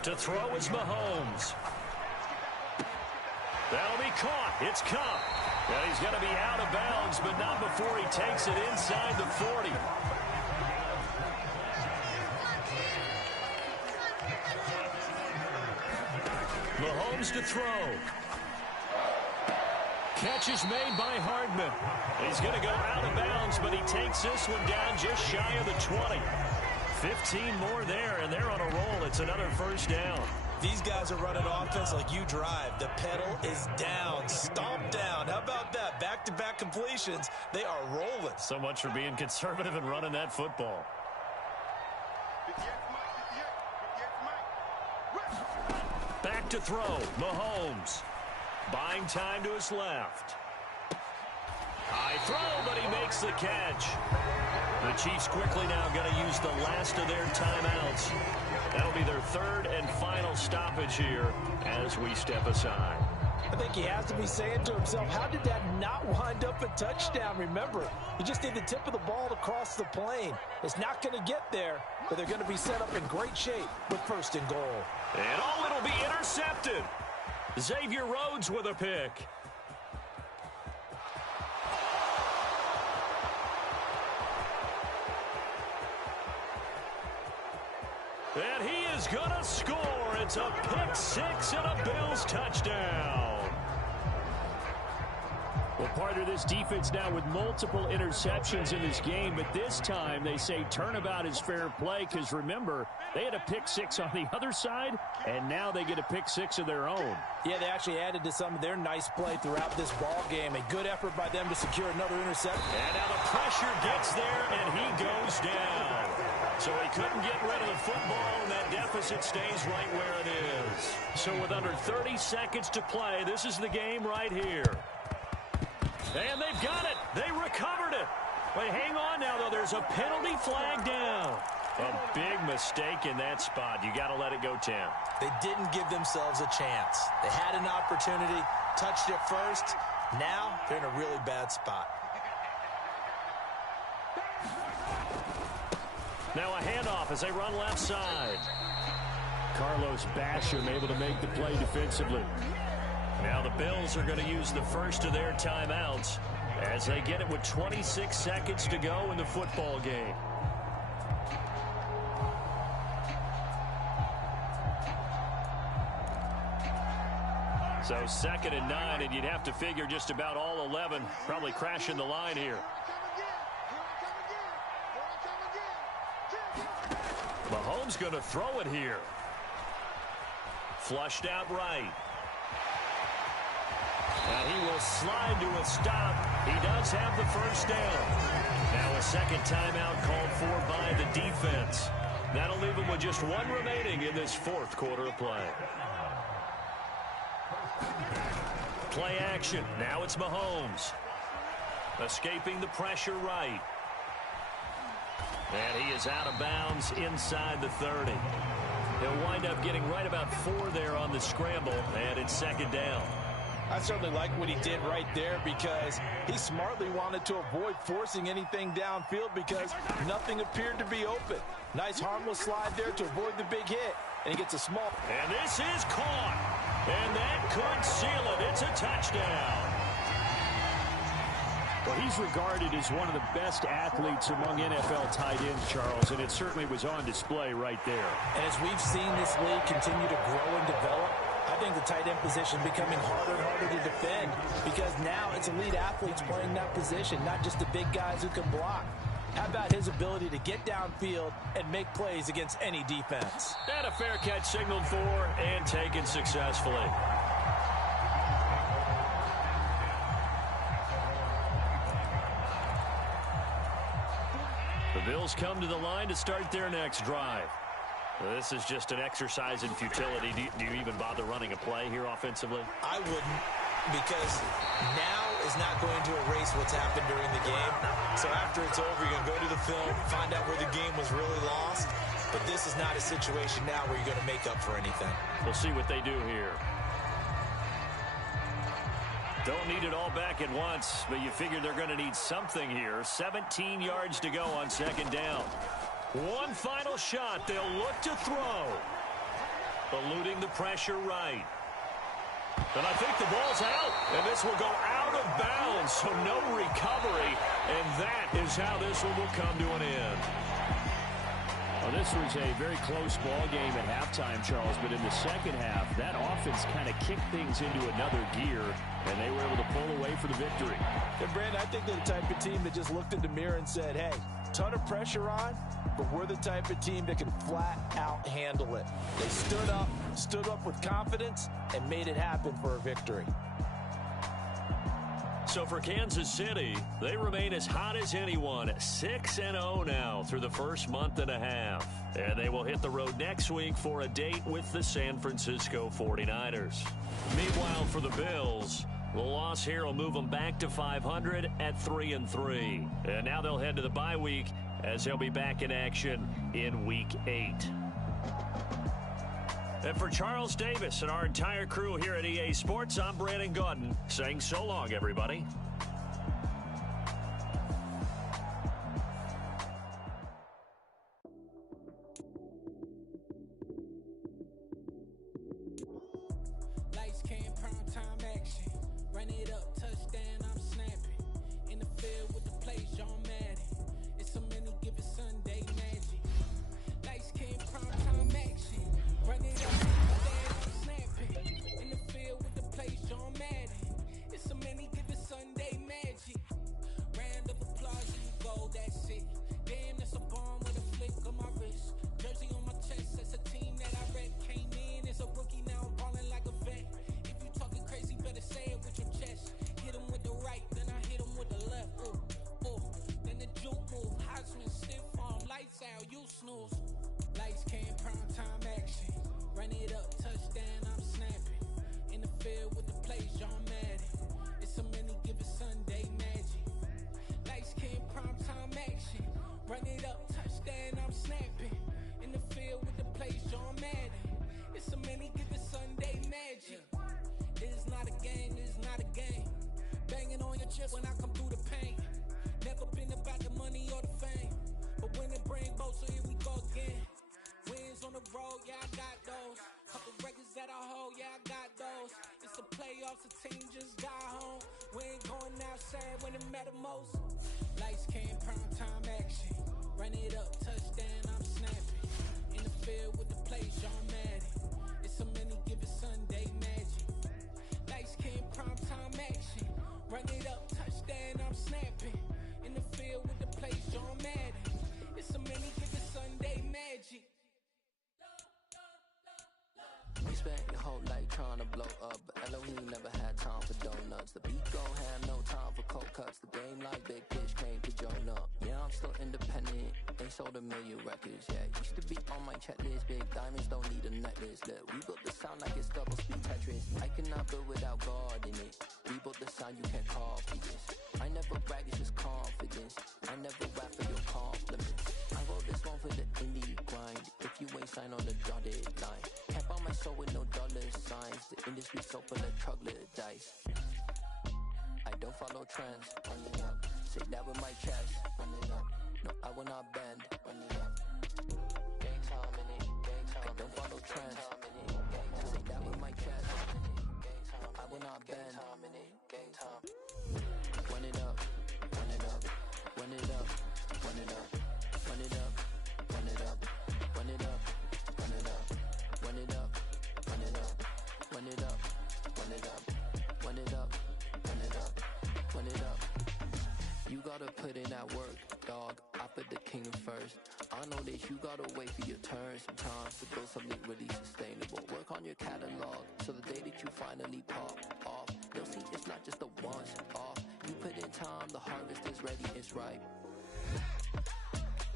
To throw is Mahomes. That'll be caught. It's Cup. And he's going to be out of bounds, but not before he takes it inside the 40. Mahomes to throw. Catch is made by Hardman. He's going to go out of bounds, but he takes this one down just shy of the 20. 15 more there, and they're on a roll. It's another 1st down. These guys are running offense like you drive. The pedal is down. Stomp down. How about that? Back-to-back completions. They are rolling. So much for being conservative and running that football. Back to throw. Mahomes. Buying time to his left. High throw, but he makes the catch. The Chiefs quickly now going to use the last of their timeouts. That'll be their 3rd and final stoppage here as we step aside. I think he has to be saying to himself, how did that not wind up a touchdown? Remember, you just need the tip of the ball to cross the plane. It's not going to get there, but they're going to be set up in great shape with 1st and goal. And it'll be intercepted. Xavier Rhodes with a pick. And he is going to score. It's a pick 6 and a Bills touchdown. Well, part of this defense now with multiple interceptions in this game, but this time they say turnabout is fair play because, remember, they had a pick 6 on the other side, and now they get a pick 6 of their own. Yeah, they actually added to some of their nice play throughout this ball game. A good effort by them to secure another interception. And now the pressure gets there, and he goes down. So he couldn't get rid of the football, and that deficit stays right where it is. So with under 30 seconds to play, this is the game right here. And they've got it. They recovered it. But hang on now, though. There's a penalty flag down. A big mistake in that spot. You got to let it go, Tim. They didn't give themselves a chance. They had an opportunity, touched it first. Now they're in a really bad spot. Now a handoff as they run left side. Carlos Basham able to make the play defensively. Now the Bills are going to use the first of their timeouts as they get it with 26 seconds to go in the football game. So 2nd and 9, and you'd have to figure just about all 11 probably crashing the line here. Mahomes going to throw it here. Flushed out right. Now he will slide to a stop. He does have the 1st down. Now a 2nd timeout called for by the defense. That'll leave him with just 1 remaining in this 4th quarter of play. Play action. Now it's Mahomes. Escaping the pressure right. And he is out of bounds inside the 30. He'll wind up getting right about 4 there on the scramble, and it's 2nd down. I certainly like what he did right there because he smartly wanted to avoid forcing anything downfield because nothing appeared to be open. Nice harmless slide there to avoid the big hit, and he gets a small. And this is caught, and that could seal it. It's a touchdown. Well, he's regarded as one of the best athletes among NFL tight ends, Charles, and it certainly was on display right there. And as we've seen this league continue to grow and develop, I think the tight end position becoming harder and harder to defend because now it's elite athletes playing that position, not just the big guys who can block. How about his ability to get downfield and make plays against any defense? And a fair catch signaled for and taken successfully. The Bills come to the line to start their next drive. This is just an exercise in futility. Do you even bother running a play here offensively? I wouldn't, because now is not going to erase what's happened during the game. So after it's over, you're going to go to the film, find out where the game was really lost. But this is not a situation now where you're going to make up for anything. We'll see what they do here. Don't need it all back at once, but you figure they're going to need something here. 17 yards to go on second down. One final shot. They'll look to throw. Eluding the pressure right. And I think the ball's out. And this will go out of bounds, so no recovery. And that is how this one will come to an end. Well, this was a very close ball game at halftime, Charles, but in the second half, that offense kind of kicked things into another gear, and they were able to pull away for the victory. And, Brandon, I think they're the type of team that just looked in the mirror and said, hey, ton of pressure on, but we're the type of team that can flat out handle it. They stood up with confidence, and made it happen for a victory. So for Kansas City, they remain as hot as anyone, 6-0 now through the first month and a half. And they will hit the road next week for a date with the San Francisco 49ers. Meanwhile, for the Bills, the loss here will move them back to 500 at 3-3. And now they'll head to the bye week as they'll be back in action in Week 8. And for Charles Davis and our entire crew here at EA Sports, I'm Brandon Gaudin saying so long, everybody. Lights came, prime time action. Run it up, touchdown, I'm snapping. In the field with the play, John Madden. It's a many given Sunday magic. Lights came, prime time action. Run it up, touchdown, I'm snapping. In the field with the play, John Madden. It's a many given Sunday magic. Round of applause, and you go, that's it. Damn, that's a bomb with a flick on my wrist. Jersey on my chest, that's a team that I rep. Came in as a rookie, now I'm balling like a vet. If you talking crazy, better say it with your chest. Hit him with the right, then I hit him with the left. Then the juke move, Heisman, stiff arm, lights out, you snooze. Lights came, prime time action. Run it up, touchdown, I'm snapping. In the field with the play, John Madden. It's a many given Sunday magic. Lights came, prime time action. Run it up, touchdown, I'm snapping. In the field with the play, John Madden. It's a many given Sunday magic. It is not a game, it is not a game. Banging on your chest when I come through the pain. Never been about the money or the fame. But when it bring both, so here we go again. Wins on the road, yeah, I got those. Couple records that I hold, yeah, I got those. It's the playoffs, the team just got home. We ain't going outside when it matter most. Lights came, prime time action. Run it up, touchdown, I'm snapping. In the field with the play, John Madden. It's a many given Sunday magic. Lights came, prime time action. Run it up, touchdown, I'm snapping. In the field with the play, John Madden. It's a many given Sunday magic. You spent your whole life trying to blow up, but Elohim never had time for donuts. The beat gon' have no time for cold cuts. The game like Big Fish came to join up. Yeah, I'm still independent, ain't sold a million records yet. Used to be on my checklist, big diamonds don't need a necklace. Look, we built the sound like it's double speed Tetris. I cannot build without God in it. We built the sound you can't copy this. I never brag, it's just confidence. I never rap for your compliments. I wrote this one for the indie grind. If you ain't signed on the dotted line, can't buy my soul with no dollar signs. The industry so full of troglodytes. I don't follow trends. Run it up. Say that with my chest. Run it up. No, I will not bend. Run it up. Gang time in it. Gang time. I don't follow trends. Say that with my chest. I will not bend. Gang time. Run it up. Run it up. Run it up. Run it up. Run it up. Run it up. Run it up. Run it up. Run it up. Run it up. Run it up. Run it up. Run it up. Run it up. Run it up. You gotta put in that work, dog. I put the kingdom first. I know that you gotta wait for your turn sometimes to build something really sustainable. Work on your catalog so the day that you finally pop off, you'll see it's not just a once off. You put in time, the harvest is ready, it's ripe.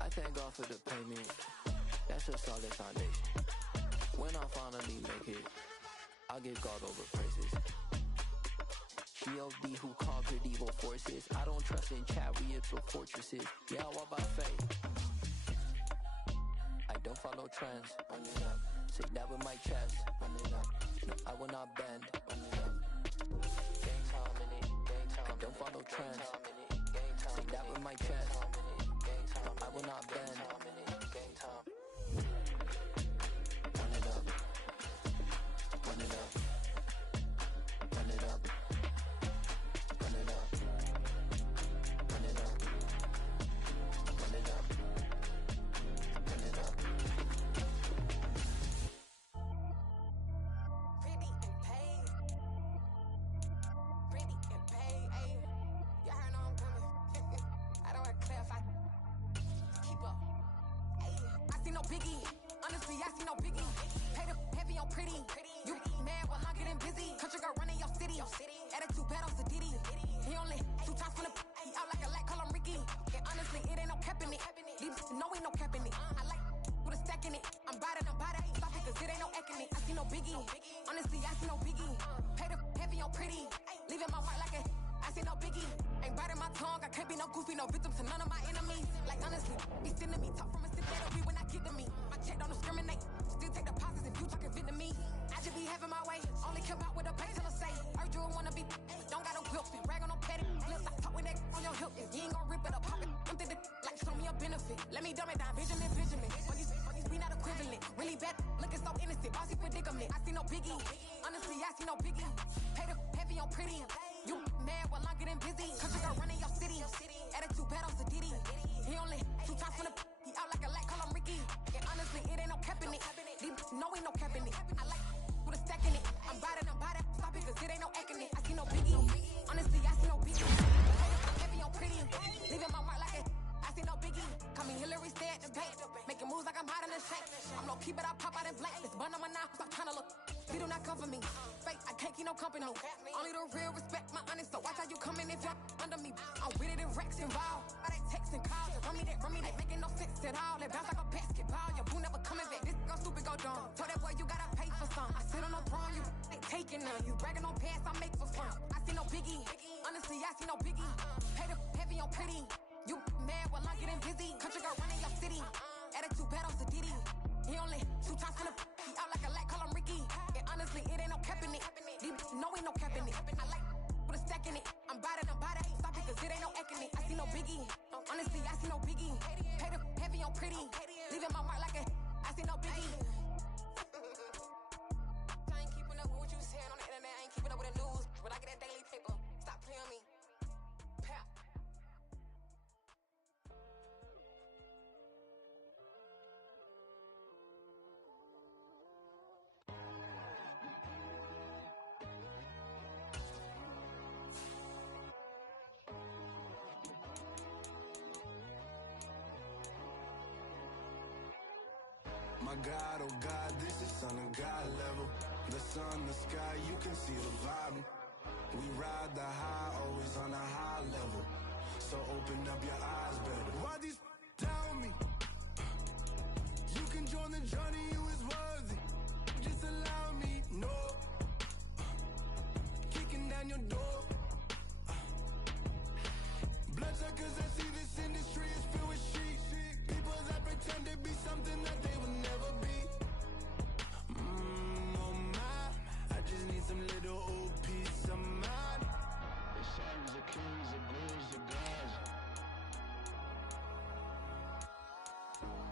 I thank God for the payment. That's a solid foundation. When I finally make it, I'll give God over praises. G.O.D. who conquered evil forces. I don't trust in chariots or fortresses. Yeah, I walk by faith. I don't follow trends. Run it up. Say that with my chest. Run it up. No, I will not bend. Run it up. Gang time. don't follow trends. Say that with my chest, I will not bend. Run it up, run it up, run it up, run it up, run it up, run it up, run it up. Pretty and paid. Pretty and paid, ayy. Y'all heard I'm coming. I don't have class, I keep up. Ayy, I see no biggie. Honestly, I see no biggie. Pay the heavy on pretty. You mad while I'm getting busy. Country girl running your city. Attitude bad on Diddy. He only 2 times from the he out like a light, call him Ricky. And honestly, it ain't no cap in it. These no ain't no cap in it. I like with a stack in it. I'm by that. Stop it, cause it ain't no eck in it. I see no biggie. Honestly, I see no biggie. Pay the heavy on pretty. Leaving my mark like a I see no biggie. Ain't biting my tongue. I can't be no goofy, no victim to none of my enemies. Like honestly, be sending me talk from a sip that'll be when I kick to me. My check don't discriminate. Still take deposits if you talking Vietnamese. I just be having my way. Only come out with a pay till I say. Heard you wanna be. Don't got no whip. Rag on no petty. Lips, I talk with that on your hip. If you ain't gon' rip it up, pop it. Empty the like show me a benefit. Let me dumb it down. Benjamin. For these we not equivalent. Really bad. Looking so innocent. Bossy predicament. I see no biggie. Honestly, I see no biggie. Pay the heavy on pretty. You mad while I'm getting busy. Country girl running your city. Attitude bad on Diddy. He only 2 times from the he out like a light, call him Ricky. And honestly, it ain't no cap in it. No ain't no cap in it. I like with a stack in it. I'm by that. Stop it, cause it ain't no eck in it. I see no biggie. Honestly, I see no biggie. Heavy on pretty. Leaving my mark like a I see no biggie. Call me Hillary, stay at the bank. Making moves like I'm hot in the shank. I'm low key, but I pop out in blank. This bun on my knife, stop trying to look. He do not come for me. Fake, I can't keep no company. Only the real respect my honest. So watch how you coming if you're under me. I'm with it and Rex involved. All that text and calls. Run me that, making no sense at all. They bounce like a basketball. Your boo never coming back. This go stupid, go dumb. Told that boy you gotta pay for some. I sit on no throne, you ain't taking none. You bragging on pants, I make for fun. I see no biggie. Honestly, I see no biggie. Pay the heavy on pretty. You mad while I'm getting busy. Country girl running your city. Attitude bad on Diddy. He only 2 times from the he out like a light, call him Ricky. And honestly, it ain't no cap in it. No ain't no cap in it. I like with a stack in it. I'm by that. Stop it, cause it ain't no eck in it. I see no biggie. Honestly, I see no biggie. Pay the heavy on pretty. Leaving my mark like a I see no biggie. I ain't keeping up with what you saying on the internet. I ain't keeping up with the news. But I get that daily paper. Stop playing on me. Pap. My God, oh God, this is Son of God level. The sun, the sky, you can see the vibe. We ride the high, always on a high level. So open up your eyes better. Why these tell me? You can join the journey, you is worthy. Just allow me, no. Kicking down your door. Bloodsuckers, I see this industry is filled with sheep. People that pretend to be something that they will never be. Oh my, I just need some little old peace of mind. The sons, the kings, the ghouls, the gods.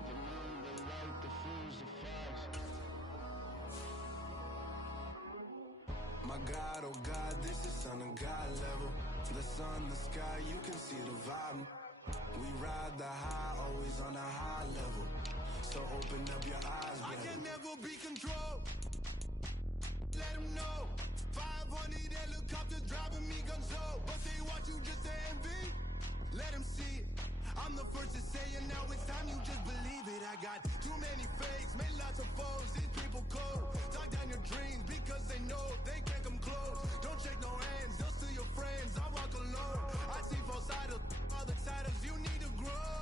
The moon, the light, the fools, the facts. My God, oh God, this is Son of God level. The sun, the sky, you can see the vibe. We ride the high, always on a high level. So open up your eyes, baby. I can never be controlled. Let them know. 500 helicopters driving me gonzo. But they want you just to envy. Let them see it. I'm the first to say it, now it's time you just believe it. I got too many fakes, made lots of foes. These people cold. Talk down your dreams because they know they can't come close. Don't shake no hands, they'll steal your friends. I walk alone. I see false idols, other titles. You need to grow.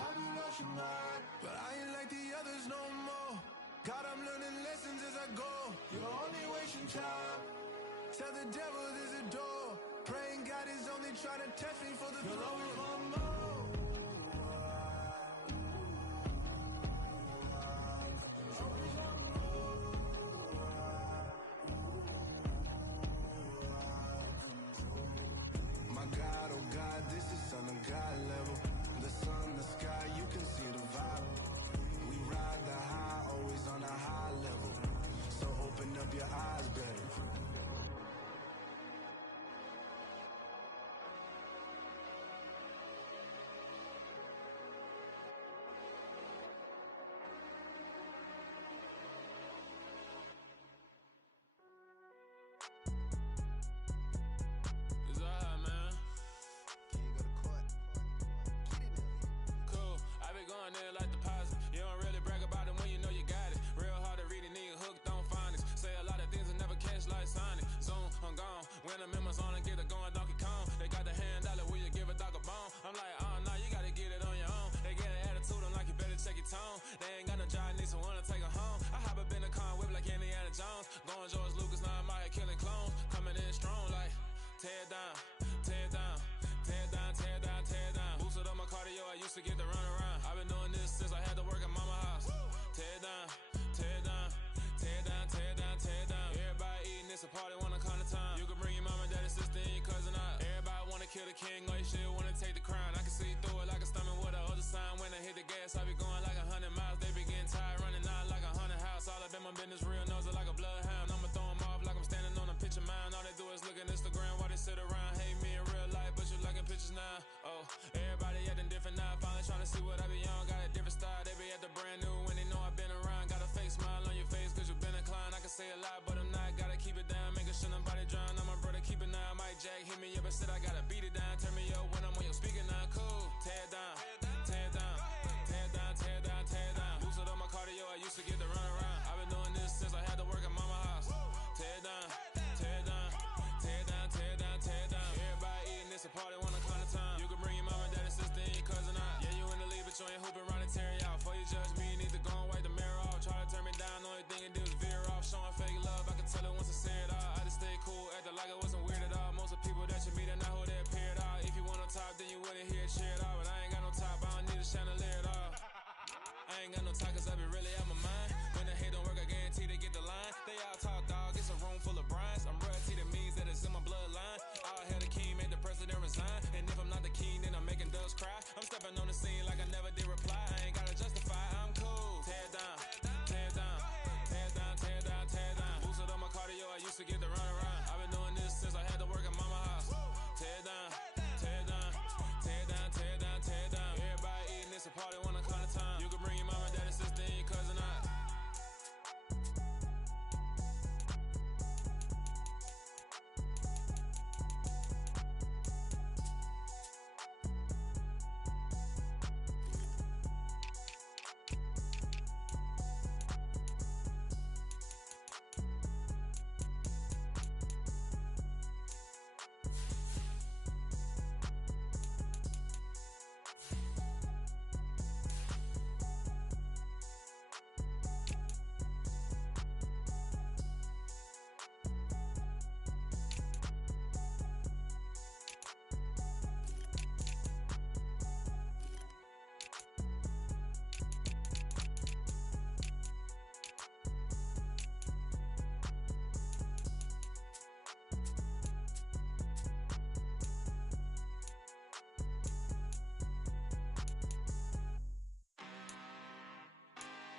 Have you lost your mind? But I ain't like the others no more. God, I'm learning lessons as I go. You're only wasting time. Tell the devil there's a door. Praying God is only trying to test me for the glory. You'll always want more. got the hand dollar, will you give a dog a bone? I'm like, oh, no, you gotta get it on your own. They get an attitude, I'm like, you better check your tone. They ain't got no job, need someone to take her home. I hop up in the car, whip like Indiana Jones. Going George Lucas, now I'm out here killing clones. Coming in strong like, tear down, tear down, tear down, tear down, tear down. Boosted up my cardio, I used to get the run around. I've been doing this since I had to work at mama house. Tear down, tear down, tear down, tear down, tear down. Everybody eating, it's a party, one kind of time. You can bring your mama, daddy, sister, and your cousin out. Everybody wanna kill the king, or you shit wanna take the crown. I can see through it like a stomach with a other sign. When I hit the gas, I be going like 100 miles. They be getting tired, running out like 100 house. All up in my business, real nose like a bloodhound. I'ma throw them off like I'm standing on a picture mound. All they do is look at Instagram while they sit around. Hate me in real life, but you liking pictures now. Oh, everybody acting different now. Finally trying to see what I be on. Got a different style, they be at the brand new when they know I've been around. Got a fake smile on your face cause you been inclined. I can say a lot, but I'm not. Gotta keep it down, making sure nobody drown. I'm my brother, keep it now. Mike Jack hit me up and said I gotta beat it down. Turn me up when I'm on your speaker now. Cool, tear down, tear down, tear down, tear down, tear down. Boosted up my cardio, I used to get the run around. I've been doing this since I had to work at mama house. Tear down, tear down, tear down, tear down, tear down. Everybody eating, it's a party, one kind of time. You can bring your mama, daddy, sister, and your cousin out. Yeah, you in the lead, but you ain't hooping around and tearing out. Before you judge me, you need to go and wipe the mirror off. Try to turn me down, only thing you do is veer off. Showing fake love, I can tell it once I say it all. I just stay cool, acting like it wasn't weird at all. Most of the people that you meet are not who they appear at all. If you want on top, then you wouldn't hear it cheer at all. But I ain't got no top, I don't need a chandelier at all. I ain't got no talk cause I be really out my mind. When the hate don't work, I guarantee they get the line. They all talk dog, it's a room full of brinds. I'm royalty, that means that it's in my bloodline. All hail the king, make the president resign. And if I'm not the king, then I'm making doves cry. I'm stepping on the scene like I never did reply. I ain't gotta justify, I'm cool. Tear down, tear down, tear down, tear down, tear down. Boosted up my cardio, I used to get the run around. I've been doing this since I had to work at mama house. Tear down, tear down, tear down, tear down, tear down. Everybody eating, it's a party, one kind of time. You can bring your mama, daddy, sister, and your cousin out.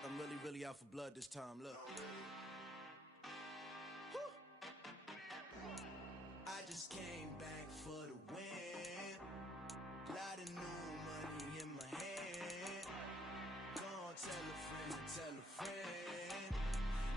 I'm really out for blood this time, look. I just came back for the win. Lot of new money in my hand. Gonna tell a friend to tell a friend.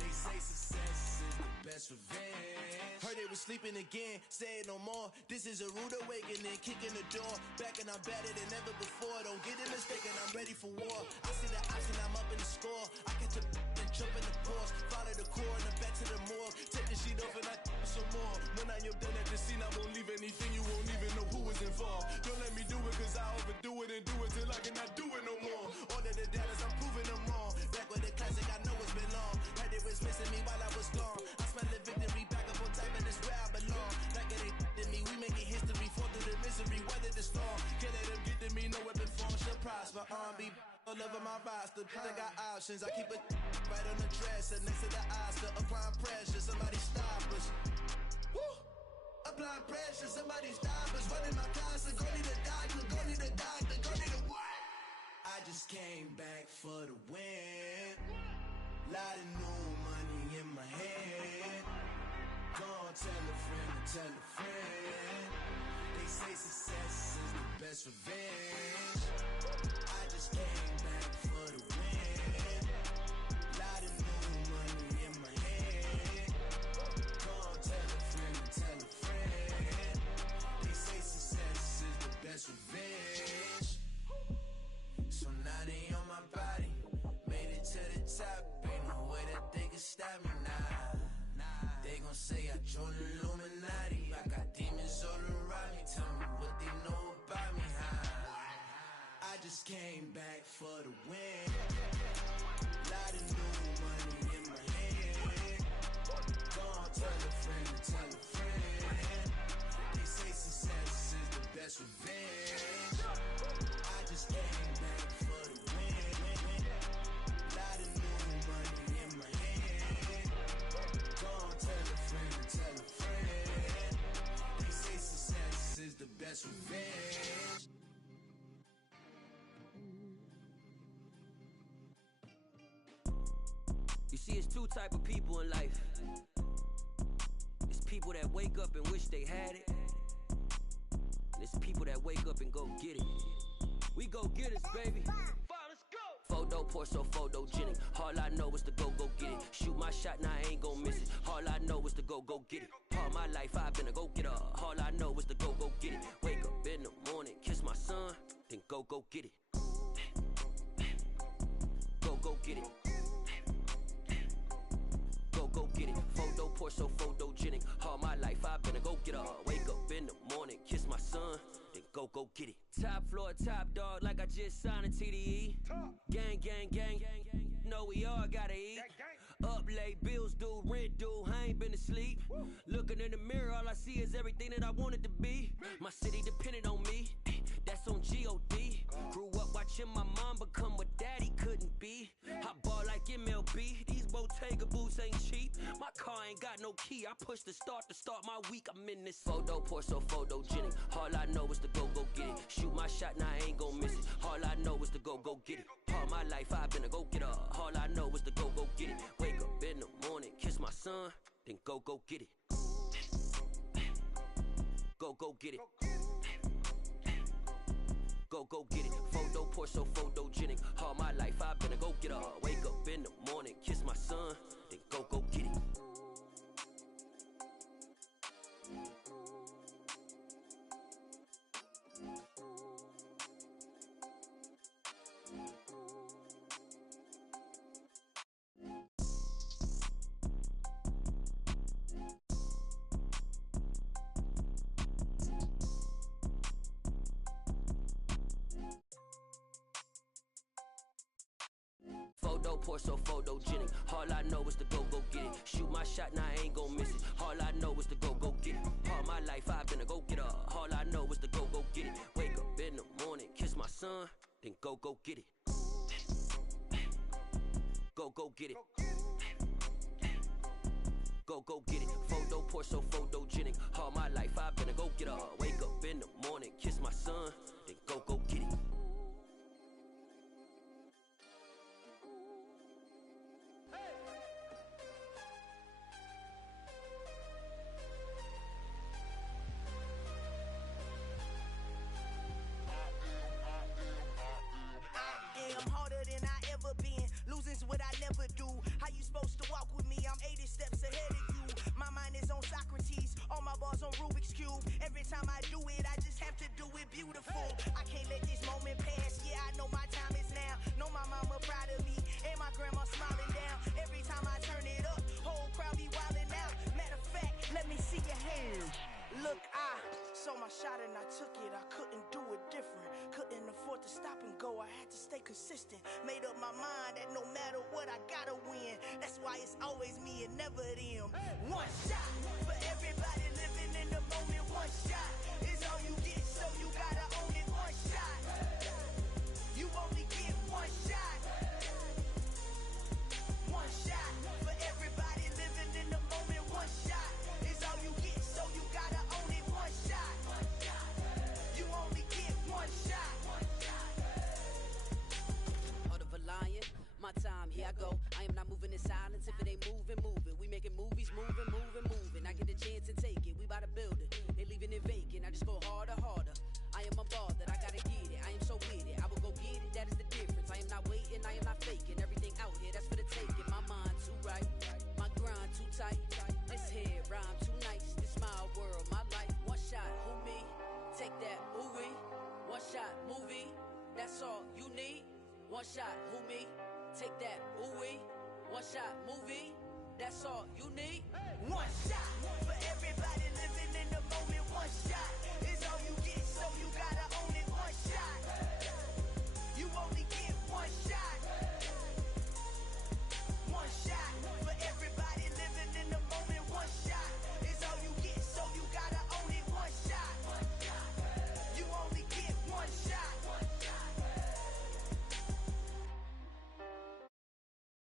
They say success is the best revenge. Heard they was sleeping again, say it no more. This is a rude awakening, kicking the door. Back and I'm better than ever before. Don't get it mistaken, I'm ready for war. I see the option, I'm up in the score. I catch a and jump in the course. Follow the core and the back to the morgue. Take the sheet off and I some more. When I am done at the scene, I won't leave anything. You won't even know who was involved. Don't let me do it cause I overdo it and do it till I cannot do it no more. All of the doubters, I'm proving them wrong. Back with the classic, I know it's been long. Heard it was missing me while I was gone. I smell the victory, back up on time and it's where I belong. Like it ain't to me, we making history. Fall through the misery, weather the storm. Can't let them get to me, no weapon form shall prosper. R&B all over my roster. I got options, I keep it right on the dresser. Next to the Oscar, applying pressure. Somebody stop us. Woo! Applying pressure, somebody stop us. Running my closet, go need a doctor, go need a doctor, go need a what? I just came back for the win. Lot of new money in my hand. Gonna tell a friend to tell a friend. They say success is the best revenge. I just came back for the win. Lot of new money in my hand. Gonna tell a friend to tell a friend. They say success is the best revenge. So now they on my body. Made it to the top. Ain't no way that they can stop me now. They gon' say I joined the Illuminati. I got demons all around me. Tell me You see, it's two type of people in life. It's people that wake up and wish they had it. And it's people that wake up and go get it. We go get it, baby. Photo poor, so photogenic. All I know is to go get it. Shoot my shot, now I ain't gon' miss it. All I know is to go get it. All my life I've been a go-getter. All I know is to go get it. Wake up in the morning, kiss my son, then go get it. Go get it. Go get it. Photo poor, so photogenic. All my life I've been a go-getter. Wake up in the morning, kiss my son, then go get it. Top floor, top dog, like I just signed a TDE. Gang. Know we all gotta eat. Up late, bills due, rent due, I ain't been asleep. Looking in the mirror, all I see is everything that I wanted to be. My city depended on me, that's on G.O.D. Grew up watching my mom become what daddy couldn't be. I ball like MLB, these Bottega boots ain't cheap. My car ain't got no key, I push the start to start my week. I'm in this photo poor, so photogenic. All I know is to go get it. Shoot my shot, now I ain't gon' miss it. All I know is to go get it. All my life I've been a go-getter. All I know is to go get it. Wake up in the morning, kiss my son, then go get it. Go get it. Go get it. Photo poor, so photogenic. All my life I've been a go-getter. Wake up in the morning, kiss my son, then go get it. Photo poor, so photogenic. All I know is to go get it. Shoot my shot, now I ain't gon' miss it. All I know is to go get it. All my life I've been a go-getter. All I know is to go get it. Wake up in the morning, kiss my son, then go get it. Go get it. Go get it. Photo poor, so photogenic. All my life I've been a go-getter. Wake up in the morning, kiss my son, then go get it. Losing's what I never do. How you supposed to walk with me? I'm 80 steps ahead of you. My mind is on Socrates, all my bars on Rubik's Cube. Every time I do it, I just have to do it beautiful. I can't let this moment pass. Yeah, I know my time is now. Know my mama proud of me, and my grandma smiling down. Every time I turn it up, whole crowd be wildin' out. Matter of fact, let me see your hands. Look, I saw my shot and I took it. I couldn't do it different. Couldn't afford to stop and go. I had to stay consistent. Made up my mind that no matter what, I gotta win. That's why it's always me and never them. One shot for everybody living in the moment. One shot is all you get, so you gotta own it. One shot. You only get one shot. One shot for everybody living in the moment. One shot is all you get, so you gotta own it. One shot. You only get one shot. Heart of a lion, my time, here I go. I am not moving in silence. If it ain't moving. We making movies, moving. I get a chance to take it. We bout to build it. They leaving it vacant. I just go harder. I am a ball that I gotta get it. I am so with it. I will go get it. That is the difference. I am not waiting. I am not faking. Everything out here, that's for the taking. My mind too right. My grind too tight. This head rhyme too nice. This my world, my life. One shot, who me? Take that, ooh-wee. One shot, movie. That's all you need. One shot, who me? Take that, ooh-wee. One shot, movie. That's all you need.